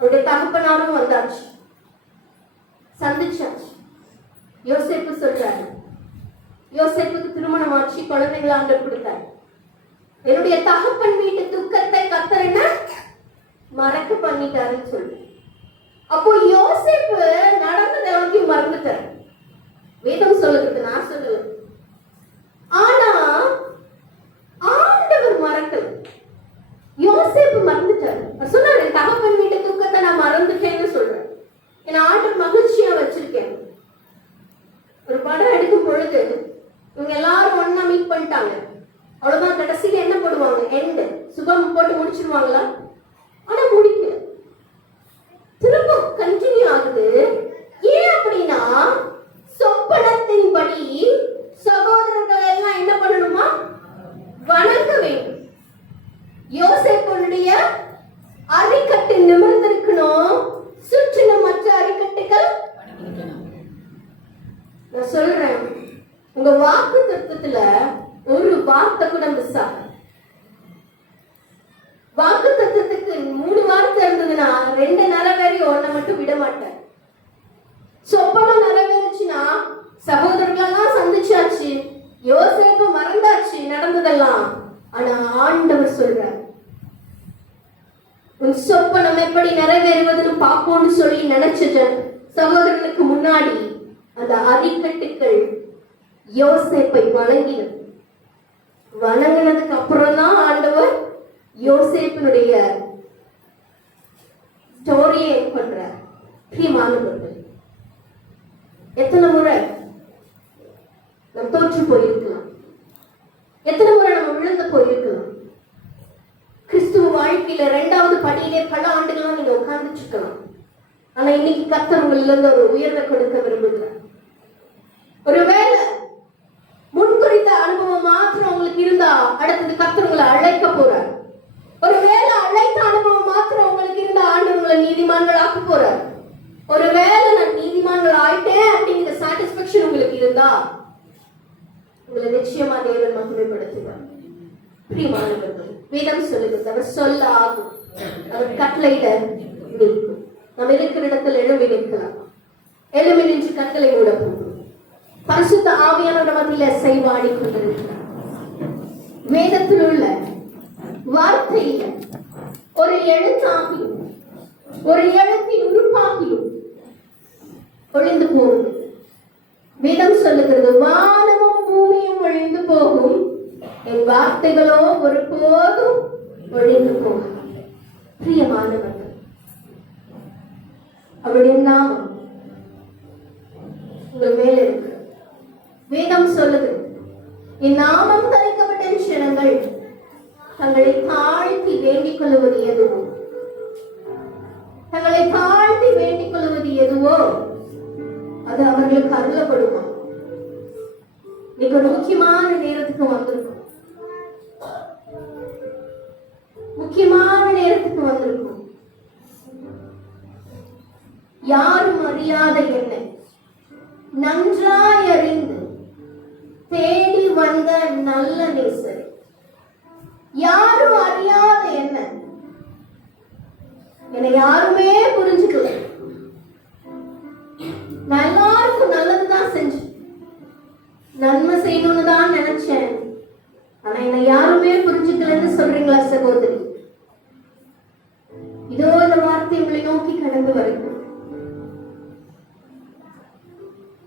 அவருடைய தகப்பனாரும் வந்தாச்சு, சந்திச்சாச்சு. யோசேப்பு சொல்றாரு, யோசேப்புக்கு திருமணம் ஆச்சு, குழந்தைகளை ஆண்டவர் கொடுத்தாரு. என்னுடைய தகப்பன் வீட்டு துக்கத்தை கர்த்தர் என்ன மறக்க பண்ணிட்டாருன்னு சொல்லு. அப்போ யோசேப்பு நடந்தது எல்லாத்தையும் மறந்துட்டார். வேதம் சொல்லுறது, நான் சொல்லல. ஆனா ஆண்டவர் பொழுது இவங்க எல்லாரும் ஒண்ணா மீட் பண்ணிட்டாங்க. அவ்வளவுதான், கடைசியில என்ன பண்ணுவாங்க? எண்டு சுபம் போட்டு முடிச்சிருவாங்களா? ஆனா முடிக்கல, திரும்ப கண்டினியூ ஆகுது. ஏன் அப்படின்னா சொப்பனத்தின்படி சகோதரர்கள் எல்லாம் என்ன பண்ணணுமா? வணங்க வேண்டும். யோசேப்புடைய அரிக்கட்டு நிமிர்ந்திருக்கணும், சுற்றிலும் மற்ற அரிக்கட்டுகள். நான் சொல்றேன், உங்க வாக்கு தத்துவத்துல ஒரு வார்த்தை கூட மிஸ் ஆகும். வாக்கு தத்துவத்துக்கு 3 வார்த்தை இருந்ததுன்னா 2 நிறைவேறி 1 மட்டும் விட மாட்டேன். சொப்பனம் நிறைவேறுச்சுன்னா சகோதரர்களெல்லாம் சந்திச்சாச்சு, யோசேப்பு மறந்தாச்சு நடந்ததெல்லாம். ஆனா ஆண்டவர் சொல்றார், உன் சொப்பனம் எப்படி நிறைவேறுவதுன்னு பார்ப்போம்னு சொல்லி நினைச்ச சகோதரர்களுக்கு முன்னாடி அந்த அரிக்கட்டுக்கள் யோசேப்பை வணங்கினது. வணங்கினதுக்கு அப்புறம் தான் ஆண்டவர் யோசேப்பினுடைய ஸ்டோரியை பண்றார். பிரியமானவர்கள், எத்தனை முறை நம் தோற்று போயிருக்கலாம், எத்தனை முறை நம்ம விழுந்து போயிருக்கலாம். கிறிஸ்துவ வாழ்க்கையில 2வது படியிலே பல ஆண்டுகளா நீங்க உட்கார்ந்துட்டு இருக்கலாம். ஆனா இன்னைக்கு கர்த்தர் உங்களில இருந்து ஒரு உயர்வை கொடுக்க விரும்புகிறார். ஒருவேளை முன்குறித்த அனுபவம் மாத்திரம் உங்களுக்கு இருந்தா அடுத்தது கர்த்தர் உங்களை அழைக்க போறார். ஒருவேளை அழைத்த அனுபவம் மாத்திரம் உங்களுக்கு இருந்தா ஆண்டவர் உங்களை நீதிமான்கள் ஆக்க போறார். ஒருவேளை நான் நீதிமான்கள் ஆயிட்டேன் அப்படிங்கிற சாட்டிஸ்பேக்ஷன் உங்களுக்கு இருந்தா உங்களை நிச்சயமா தேவன் மகிமைப்படுத்துவார். பிரியமானவர்கள், வேதம் சொல்லுகிறது, அவர் சொல்ல ஆகும், அவர் கட்டளையிட நிற்கும். நம்ம இருக்கிற இடத்துல எழும்பி நிற்கலாம். எழும்பி நின்று கட்டளை மூட போகும். பரிசுத்த ஆவியானவர் மத்தியில செய்வாடி கொண்டிருக்கிறார். வேதத்தில் உள்ள வார்த்தையில ஒரு எழுத்தாகியும் ஒரு எழுத்தின் உறுப்பாகியும் ஒழிந்து போகும். வேதம் சொல்லுகிறது, வானமும் பூமியும் ஒழிந்து போகும், என் வார்த்தைகளோ ஒருபோதும் ஒழிந்து போகும். பிரியமானவர்கள், அவருடைய நாமம் உங்கள் மேல இருக்கு. வேதம் சொல்லுது, என் நாமம் தரிக்கப்பட்ட ஜனங்கள் தங்களை தாழ்த்தி வேண்டிக் கொள்வது எதுவோ, தங்களை தாழ்த்தி வேண்டிக் கொள்வது எதுவோ அது அவர்களுக்கு அருளப்படுமா. இன்னைக்கு ஒரு முக்கியமான நேரத்துக்கு வந்திருக்கும், முக்கியமான நேரத்துக்கு வந்திருக்கும். யாரும் அறியாத என்னை நன்றாய் அறிந்து தேடி வந்த நல்ல நேசர். யாரும் அறியாத என்னை யாருமே புரிஞ்சுக்கல. நான் எல்லாருக்கும் நல்லதுதான் செஞ்சேன், நன்மை செய்யணும்னு தான் நினைச்சேன், ஆனா என்னை யாருமே புரிஞ்சுக்கலன்னு சொல்றீங்களா சகோதரி? இதோ இந்த வார்த்தை உங்களை நோக்கி கடந்து வருகிறது.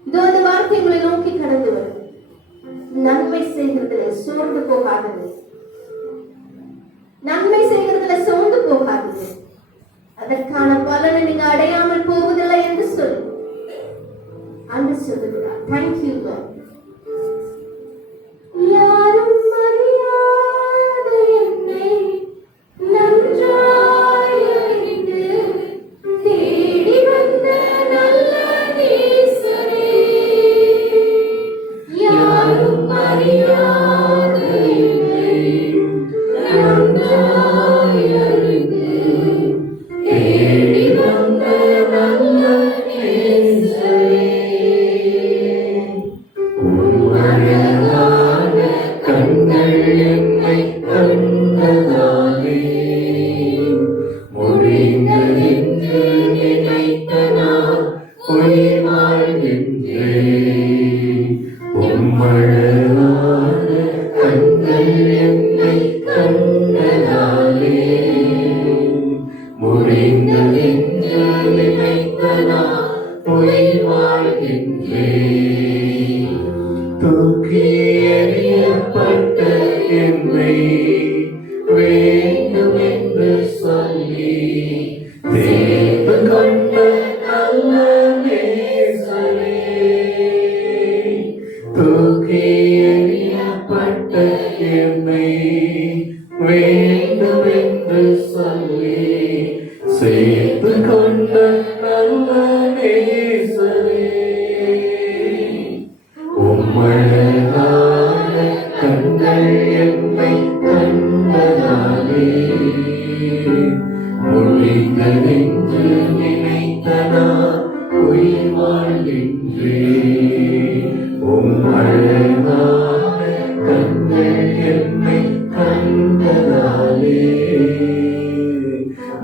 இதோ இந்த வார்த்தை உங்களை நோக்கி கடந்து வருது. நன்மை செய்கிறதுல சோர்ந்து போகாதது, நன்மை செய்கிறதுல சோர்ந்து போகாதது. அதற்கான பலனை நீங்க அடையாமல் போவதில்லை என்று சொல்லு. அன்று சொல்லுகிறார், தேங்க்யூ லார்ட். யாரும் அறியாத என்னை நன்றாய் அறிந்து தேடி வந்த நல்ல நேசரே. யாரும் அறியாத என்னை நன்றாய் அறிந்து தேடி வந்த நல்ல நேசரே. அழகான கண்கள் என்னை கண்டதாலே முடிந்ததென்று நினைத்த நான் உயிர் வாழ்கின்றேன். அழகான கண்கள் என்னை கண்டதாலே முடிந்ததென்று நினைத்த நான் உயிர் வாழ்கின்றேன். தூக்கி எறியப்பட்ட என்னை வேண்டும் என்று சொல்லி தேர்ந்து கொண்ட நல்ல நேசரே. தூக்கி எறியப்பட்ட என்னை வேண்டுமென்று சொல்லி சேர்த்து கொண்ட நல்ல நேசரே, உம்மழகான கண்கள் என்னை கண்டதாலே முடிந்ததென்று நினைத்த நான் உயிர் வாழ்கின்றேன். உம்மழகான கண்கள் என்னை கண்டதாலே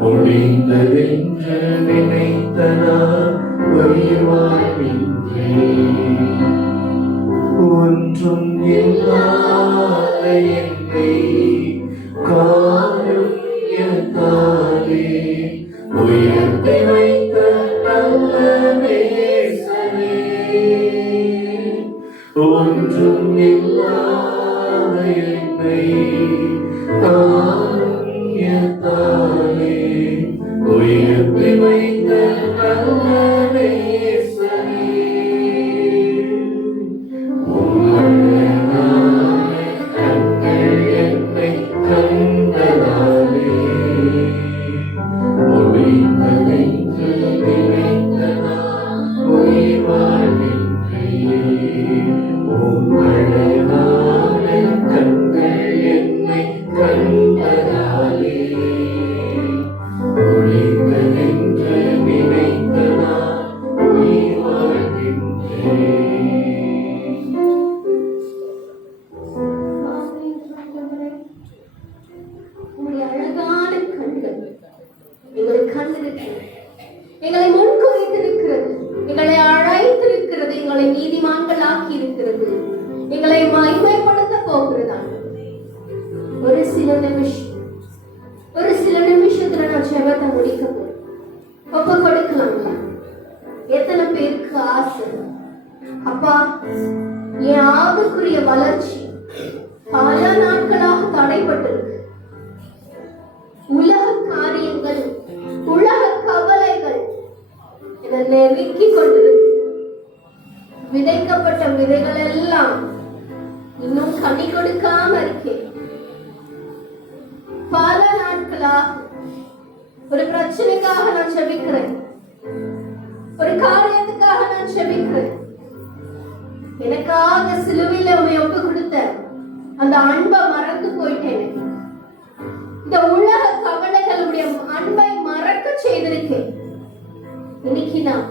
முடிந்ததென்று நினைத்த நான் உயிர் வாழ்கின்றேன். ஒன்றும் இல்லாத என்னை காருண்யத்தாலே உயர்த்தி வைத்த நல்ல நேசரே, ஒன்றும் இல்லாத என்னை காருண்யத்தாலே உயர்த்தி வைத்த நல்ல நேசரே, உம்மழகான கண்கள் என்னை கண்டதாலே முடிந்ததென்று நினைத்த நான் உயிர் வாழ்கின்றேன். உம்மழகான கண்கள் என்னை கண்டதாலே முடிந்ததென்று நினைத்த நான் உயிர் வாழ்கின்றேன். உங்களுடைய அழகான கண்கள் எங்களை கண்டிருக்கிறது, எங்களை முன்குறித்திருக்கிறது, எங்களை அழைத்திருக்கிறது, எங்களை நீதிமான்களாக்கி இருக்கிறது, எங்களை மகிமைப்படுத்த போகிறதா. ஒரு சில நிமிஷத்துல நான் ஜெபத்தை முடிக்க போறேன். ஒப்ப கொடுக்கலாங்களா? எத்தனை பேருக்கு ஆசை, அப்பா என் ஆவிக்குரிய வளர்ச்சி பல நாட்களாக தடைப்பட்டிருக்கு, உலக காரியங்கள், உலக கவலைகள் என்னை நெருக்கி கொண்டிருக்கு, விதைக்கப்பட்ட விதைகள் எல்லாம் இன்னும் கனி கொடுக்காம இருக்கேன். பல நாட்களாக ஒரு பிரச்சனைக்காக நான் செபிக்கிறேன், ஒரு காரியத்துக்காக நான் செபிக்கிறேன். எனக்காக சிலுவையில உண்மை ஒப்பு கொடுத்த அந்த அன்பை மறந்து போயிட்டேன். இந்த உலக கவலைகளுடைய அன்பை மறக்க செய்திருக்கேன். இன்னைக்கு நான்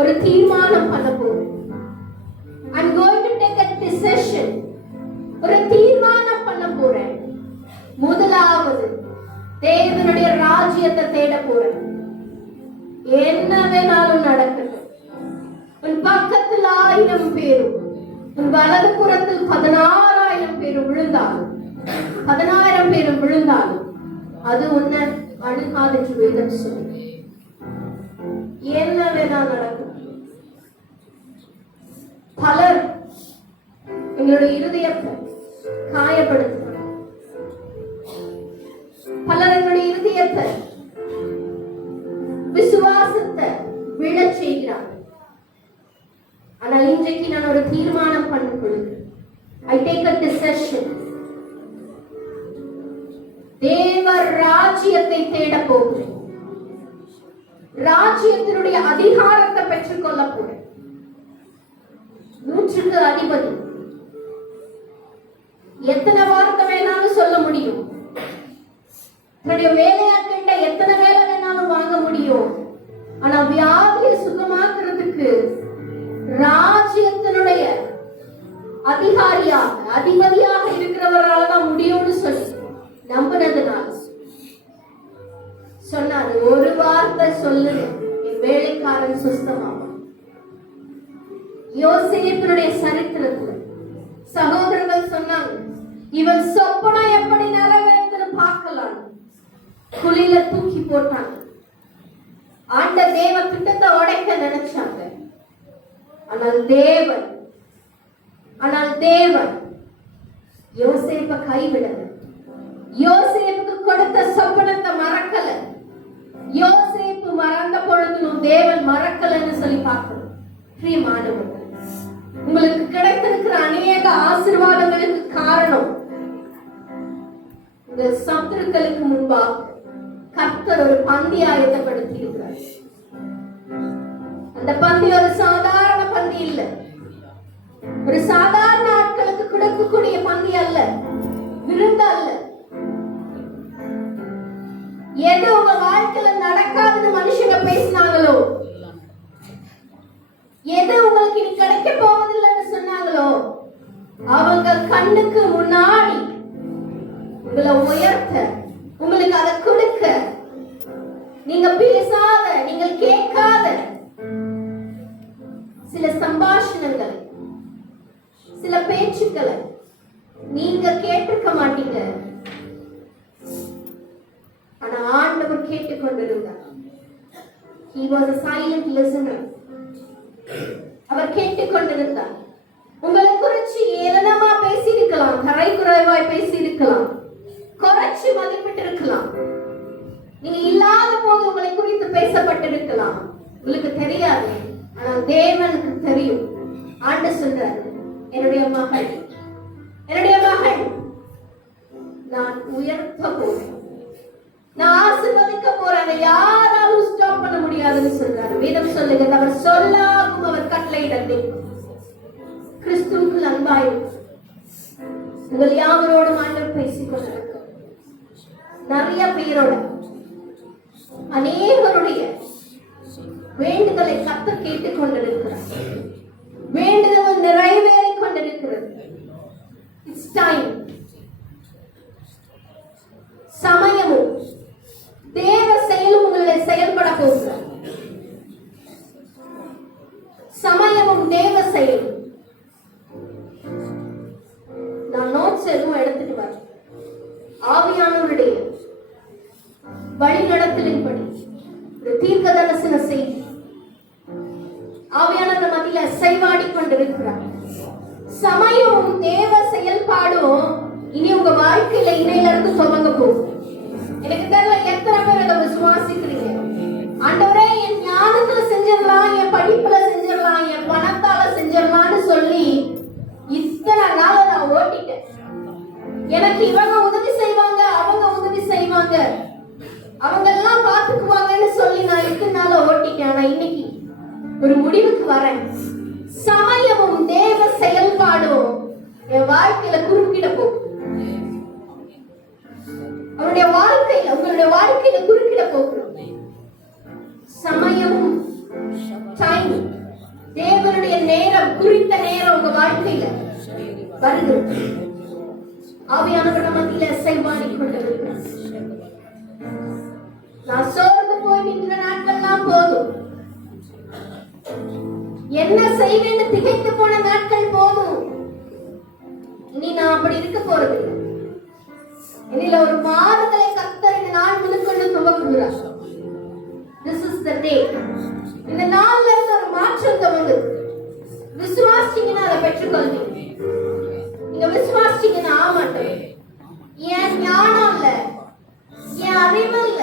ஒரு தீர்மானம் பண்ண போறேன். I'm going to take a decision. ஒரு தீர்மானம் பண்ண போறேன். முதலாவது தேவனுடைய ராஜ்யத்தை தேட போறேன். என்ன வேணாலும் நடக்கட்டும். உன் பக்கத்தில் 1000 பேரும், உன் வலது புறத்தில் 16,000 பேரும் விழுந்தாலும், 10,000 பேரும் விழுந்தாலும் அது உன்னை அணுகாது என்று வேதம் சொல்லு. என்ன வேணா நடக்கும். பலர் எங்களுடைய இருதயத்தை காயப்படுத்துகிறார், பலர் எங்களுடைய இருதயத்தை விசுவாசத்தை விழச் செய்கிறார். ஆனால் இன்றைக்கு நான் ஒரு தீர்மானம் பண்ணும் பொழுது I take a decision. தேவ ராஜ்யத்தை தேட போகிறேன். ராஜ்யத்தினுடைய அதிகாரத்தை பெற்றுக் கொள்ள போறேன். 100க்கு அதிபதி. எத்தனை வார்த்தை வேணாலும் சொல்ல முடியும். என்னுடைய வேலையாட்கிட்ட எத்தனை வேலை வேணாலும் வாங்க முடியும். ஆனா வியாதியை சுகமாக்குறதுக்கு ராஜ்யத்தினுடைய அதிகாரியாக, அதிபதியாக இருக்கிறவரால் தான் முடியும்னு சொல்லி நம்பினதுனால சொன்னாரு, ஒரு வார்த்தை சொல்லு, என் வேலைக்காரன் சுஸ்தமாவான். யோசேப்பினுடைய சரித்திரத்துல சகோதரர்கள் சொன்னாங்க, இவன் சொப்பனா எப்படி நிறைவேற்றுன்னு பார்க்கலாம். குழியில தூக்கி போட்டாங்க. ஆண்ட தேவ திட்டத்தை உடைக்க நினைச்சாங்க. ஆனால் தேவன் யோசேப்ப கைவிடல. யோசேப்புக்கு கொடுத்த சொப்பனத்தை மறக்கல. யோசேப்பு மறந்த பொழுதும் தேவன் மறக்கலன்னு சொல்லி பார்க்கணும். பிரியமானவர்கள், உங்களுக்கு கிடைத்திருக்கிற அநேக ஆசீர்வாதங்களுக்கு காரணம் இந்த சத்துருக்களுக்கு முன்பாக கர்த்தர் ஒரு பந்தி ஆயத்தப்படுத்தி இருக்கிறார். அந்த பந்தி ஒரு சாதாரண பந்தி இல்ல, ஒரு சாதாரண ஆட்களுக்கு கொடுக்கக்கூடிய பந்தி அல்ல, விருந்து அல்ல. எது உங்க வாழ்க்கையில நடக்காதுன்னு மனுஷங்க பேசினாங்களோ, எது உங்களுக்கு இனி கிடைக்க போவதில்லைன்னு சொன்னாங்களோ, அவங்க கண்ணுக்கு முன்னாடி உங்களை உயர்த்த, உங்களுக்கு அதை கொடுக்க, நீங்க பேசாத, நீங்கள் கேட்காத சில சம்பாஷணங்களை, சில பேச்சுக்களை நீங்க கேட்டிருக்க மாட்டீங்க. ஆனா ஆண்டவர் கேட்டுக்கொண்டிருந்தார். He was a silent listener. அவர் கேட்டுக்கொண்டிருந்தார். உங்களை குறிச்சு ஏளனமா பேசியிருக்கலாம், தரை குறைவாய் பேசியிருக்கலாம், குறைச்சு மதிப்பிட்டிருக்கலாம், நீங்க இல்லாத போது உங்களை குறித்து பேசப்பட்டிருக்கலாம். உங்களுக்கு தெரியாது, ஆனா தேவனுக்கு தெரியும். ஆண்டவர் சொல்றாரு, என்னுடைய மகள், என்னுடைய மகள் நான் உயர்த்த போறேன், நான் ஆசீர்வதிக்க போறேன், யாராலும் ஸ்டாப் பண்ண முடியாதுன்னு சொல்றாரு. வேதம் சொல்லுங்க, அவர் சொல்லாகும் அவர் கட்டளையிடத்தை கிறிஸ்துவுக்குள் அன்பாயும் உங்கள் யாவரோடும் ஆண்டவர் பேசிக்கொண்டிருக்க நிறைய பேரோட அநேகருடைய வேண்டுதலை கர்த்தர் கேட்டுக் கொண்டிருக்கிறார். வேண்டுதல் நிறைவேறிக் கொண்டிருக்கிறது. It's time. சமயமும் தேவ செயலும் உங்களை செயல்பட போகிறார். சமயமும் தேவ செயலும். நான் நோட்ஸ் எதுவும் எடுத்துட்டு வரேன். ஆவியானவருடைய வழிநடத்தலின்படி ஒரு தீர்க்க தரிசன செய்தி ஆவியானவர் மத்தியில அசைவாடி கொண்டிருக்கிறார். சமயமும் தேவ செயல்பாடும் இனி உங்க வாழ்க்கையில இணையில இருந்து துவங்க போகும். எனக்கு தெரியல எத்தனை பேர் அதை விசுவாசிக்கிறீங்க. ஆண்டவரே, என் ஞானத்துல செஞ்சிடலாம், என் படிப்புல செஞ்சிடலாம், என் பணத்தால செஞ்சிடலாம்னு சொல்லி இத்தனை நாள நான் ஓட்டிட்டேன். எனக்கு இவங்க உதவி செய்வாங்க, அவங்க உதவி செய்வாங்க, அவங்க எல்லாம் பாத்துக்குவாங்கன்னு சொல்லி நான் இத்தனை நாள ஓட்டிட்டேன். ஆனா இன்னைக்கு ஒரு முடிவுக்கு வரேன். சமயமும் தேவ செயல்பாடும் என் வாழ்க்கையில குறுக்கிட போகும். அவருடைய வாழ்க்கையில, உங்களுடைய வாழ்க்கையில குறுக்கிட போகிறோம். சமயமும் டைம், தேவனுடைய நேரம், குறித்த நேரம் உங்க வாழ்க்கையில வருது. ஆவியானவர் மத்தியில அசைவாடி கொண்டிருக்கிறார். நான் சோர்ந்து போய் நின்ற நாட்கள்லாம் போதும், என்ன செய்வேன்னு திகைத்து போன நாட்கள் போதும். இனி நான் அப்படி இருக்க போறது இல்லை. இனில ஒரு மாறுதலை கர்த்தர் இந்த நாள் முழுக்கொண்டு துவக்குகிறார். This is the day. இந்த நாள்ல இருந்து ஒரு மாற்றம் துவங்குது. விசுவாசிங்கன்னா அதை பெற்றுக்கொள்வீங்க. நீங்க விசுவாசிங்கன்னா ஆமாட்டேன், என் ஞானம் இல்ல, என் அறிவு இல்ல,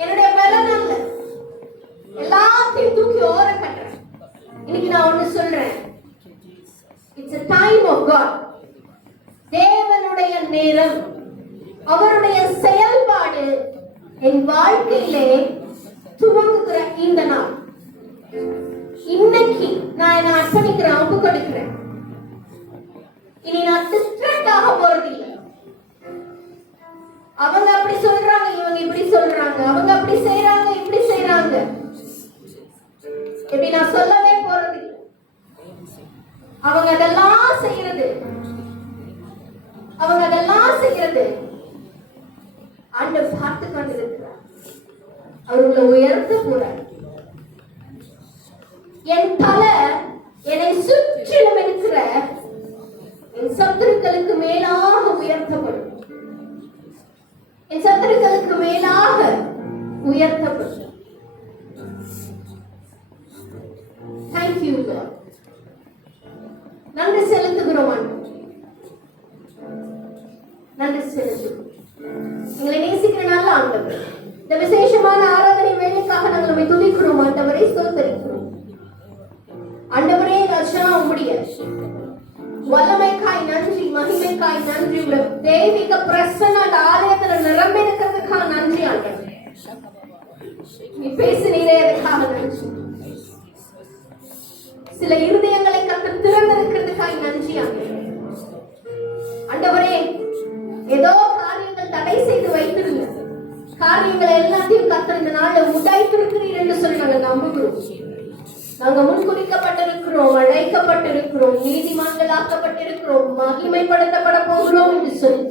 என்னுடைய பலன் இல்ல, எல்லாத்தையும் தூக்கி ஓர கட்டுறேன். இன்னைக்கு நான் ஒண்ணு சொல்றேன். It's a time of God. தேவனுடைய நேரம், அவருடைய செயல்பாடு என் வாழ்க்கையிலே துவங்குகிற இந்த நாள். இன்னைக்கு நான் என்ன அர்ப்பணிக்கிறேன், ஒப்பு கொடுக்கிறேன். இனி நான் டிஸ்ட்ராக்ட் ஆக போறதில்லை. அவங்க அப்படி சொல்றாங்க, இவங்க இப்படி சொல்றாங்க, அவங்க அப்படி செய்யறாங்க, இப்படி செய்யறாங்க, இப்படி நான் சொல்லவே போறதில்லை. அவங்க அதெல்லாம் செய்யறது, அவங்க அதெல்லாம் செய்யறது ஆண்டவர் பார்த்து கொண்டிருக்கிறார். அவர்களை உயர்த்த போறார். என் தலை என்னை சுற்றிலும் இருக்கிற என் சத்துருக்களுக்கு மேலாக உயர்த்தப்படும். என் சத்துருக்களுக்கு மேலாக உயர்த்தப்படும். Thank you God. நன்றி செலுத்துகிறோம் ஆண்டவரே. நன்றி செலுத்துகிறோம். எங்களை நேசிக்கிற நல்ல ஆண்டவரே, இந்த விசேஷமான ஆராதனை வேலைக்காக நாங்கள் நம்மை துதிக்கிறோம் ஆண்டவரை, ஸ்தோத்திரிக்கிறோம் ஆண்டவரே. இருக்கிறதுக்காக நன்றி. உடைய தெய்வீக பிரசன்னம் அந்த ஆலயத்துல நிரம்பி இருக்கிறதுக்காக நன்றி ஆண்டவரே. நீ பேசினீரே அதுக்காக நன்றி. சில இருதயங்களை கர்த்தர் திறந்திருக்கிறதுக்காக நன்றி ஆண்டவரே. ஆண்டவரே, ஏதோ காரியங்கள் தடை செய்து வைத்திருந்த காரியங்கள் எல்லாத்தையும் கர்த்தர் இந்த நாள்ல உடைத்திருக்கிறீர் என்று சொல்லி நாங்கள் நம்புகிறோம். நாங்க முன்குறிக்கப்பட்டிருக்கிறோம், அழைக்கப்பட்டிருக்கிறோம், நீதிமான்களாக்கப்பட்டிருக்கிறோம், மகிமைப்படுத்தப்பட போகிறோம் என்று சொல்லி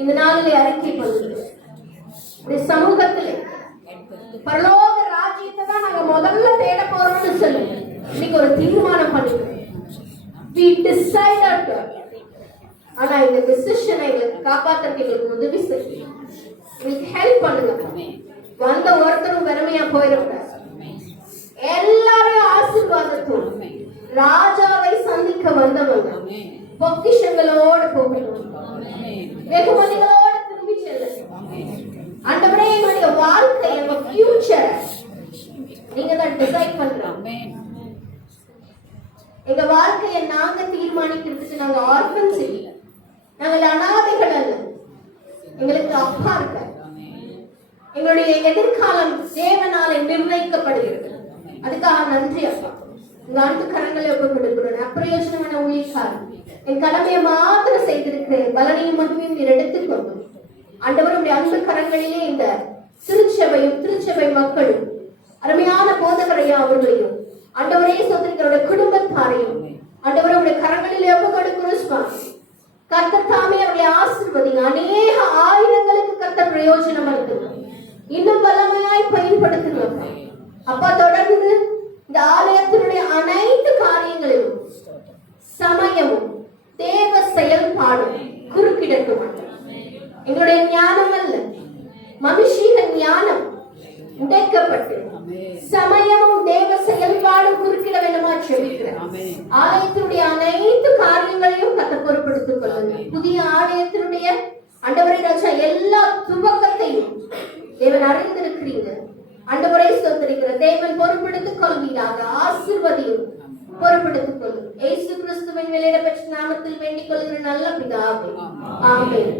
இந்த நாளிலே அறிக்கை பண்ணுகிறோம். இந்த சமூகத்திலே பரலோக ராஜ்யத்தை தான் நாங்க முதல்ல தேட போறோம்னு சொல்லி இன்னைக்கு ஒரு தீர்மானம் பண்ணிக்கிறோம். We decided. ஆனா இந்த டிசிஷனை எங்களுக்கு காப்பாற்றுறதுக்கு எங்களுக்கு உதவி செய்யும், எங்களுக்கு ஹெல்ப் பண்ணுங்க. வந்த ஒருத்தரும் வெறுமையா போயிடக்கூடாது. எல்லாரையும் ஆசீர்வாதத்தோடு ராஜாவை சந்திக்க வந்தவங்க பொக்கிஷங்களோடு போகணும், வெகுமதிகளோடு திரும்பி செல்லணும். ஆண்டவரே, என்னுடைய வாழ்க்கை, எங்க ஃபியூச்சர் நீங்க தான் டிசைட் பண்றோம். எங்க வாழ்க்கையை நாங்க தீர்மானிக்கிறதுக்கு நாங்க ஆர்ஃபன்ஸ் இல்லை, நாங்கள் அனாதைகள் அல்ல. எங்களுக்கு அப்பா இருக்க, எங்களுடைய எதிர்காலம் தேவனாலே நிர்ணயிக்கப்படுகிறது. அதுக்காக நன்றி அப்பா. இந்த ஆண்டு கரங்களை ஒப்புக்கொடுக்கிறோம். அப்பிரயோஜனமான ஊழியக்காரன் என் கடமையை மாத்திரம் செய்திருக்கிறேன், பலனையும் மட்டும் நீர் எடுத்துக்கொண்டு ஆண்டவருடைய அன்பு கரங்களிலே இந்த திருச்சபையும் திருச்சபை மக்களும் அருமையான போதகரையா அவர்களையும் ஆண்டவரே சோதரிகளுடைய குடும்பத்தாரையும் ஆண்டவருடைய கரங்களிலே ஒப்புக்கொடுக்கிறோம் சுவாமி. கர்த்தர் தாமே அவர்களை ஆசீர்வதிங்க. அநேக ஆயிரங்களுக்கு கர்த்தர் பிரயோஜனம் இருக்குது, இன்னும் வல்லமையாய் பயன்படுத்துங்க அப்பா. தொடர்ந்து இந்த ஆலயத்தினுடைய அனைத்து காரியங்களிலும் சமயமும் தேவ செயல்பாடும் குறுக்கிடட்டும். எங்களுடைய ஞானம் அல்ல, மனுஷீக ஞானம் உடைக்கப்பட்டு சமயமும் தேவ செயல்பாடும் குறுக்கிட வேண்டுமா செபிக்கிறேன். ஆலயத்தினுடைய அனைத்து காரியங்களையும் கத்த பொறுப்படுத்திக் கொள்ளுங்க. புதிய ஆலயத்தினுடைய ஆண்டவரே ராஜா எல்லா துவக்கத்தையும் தேவன் அறிந்திருக்கிறீங்க. ஆண்டவரை ஸ்தோத்திரிக்கிற தேவன் பொறுப்படுத்திக் கொள்வீராக. ஆசீர்வதியும் பொறுப்படுத்திக் கொள்ளும். இயேசு கிறிஸ்துவின் வெளியிடப்பட்ட நாமத்தில் வேண்டிக் கொள்கிற நல்ல பிதாவே, ஆமென்.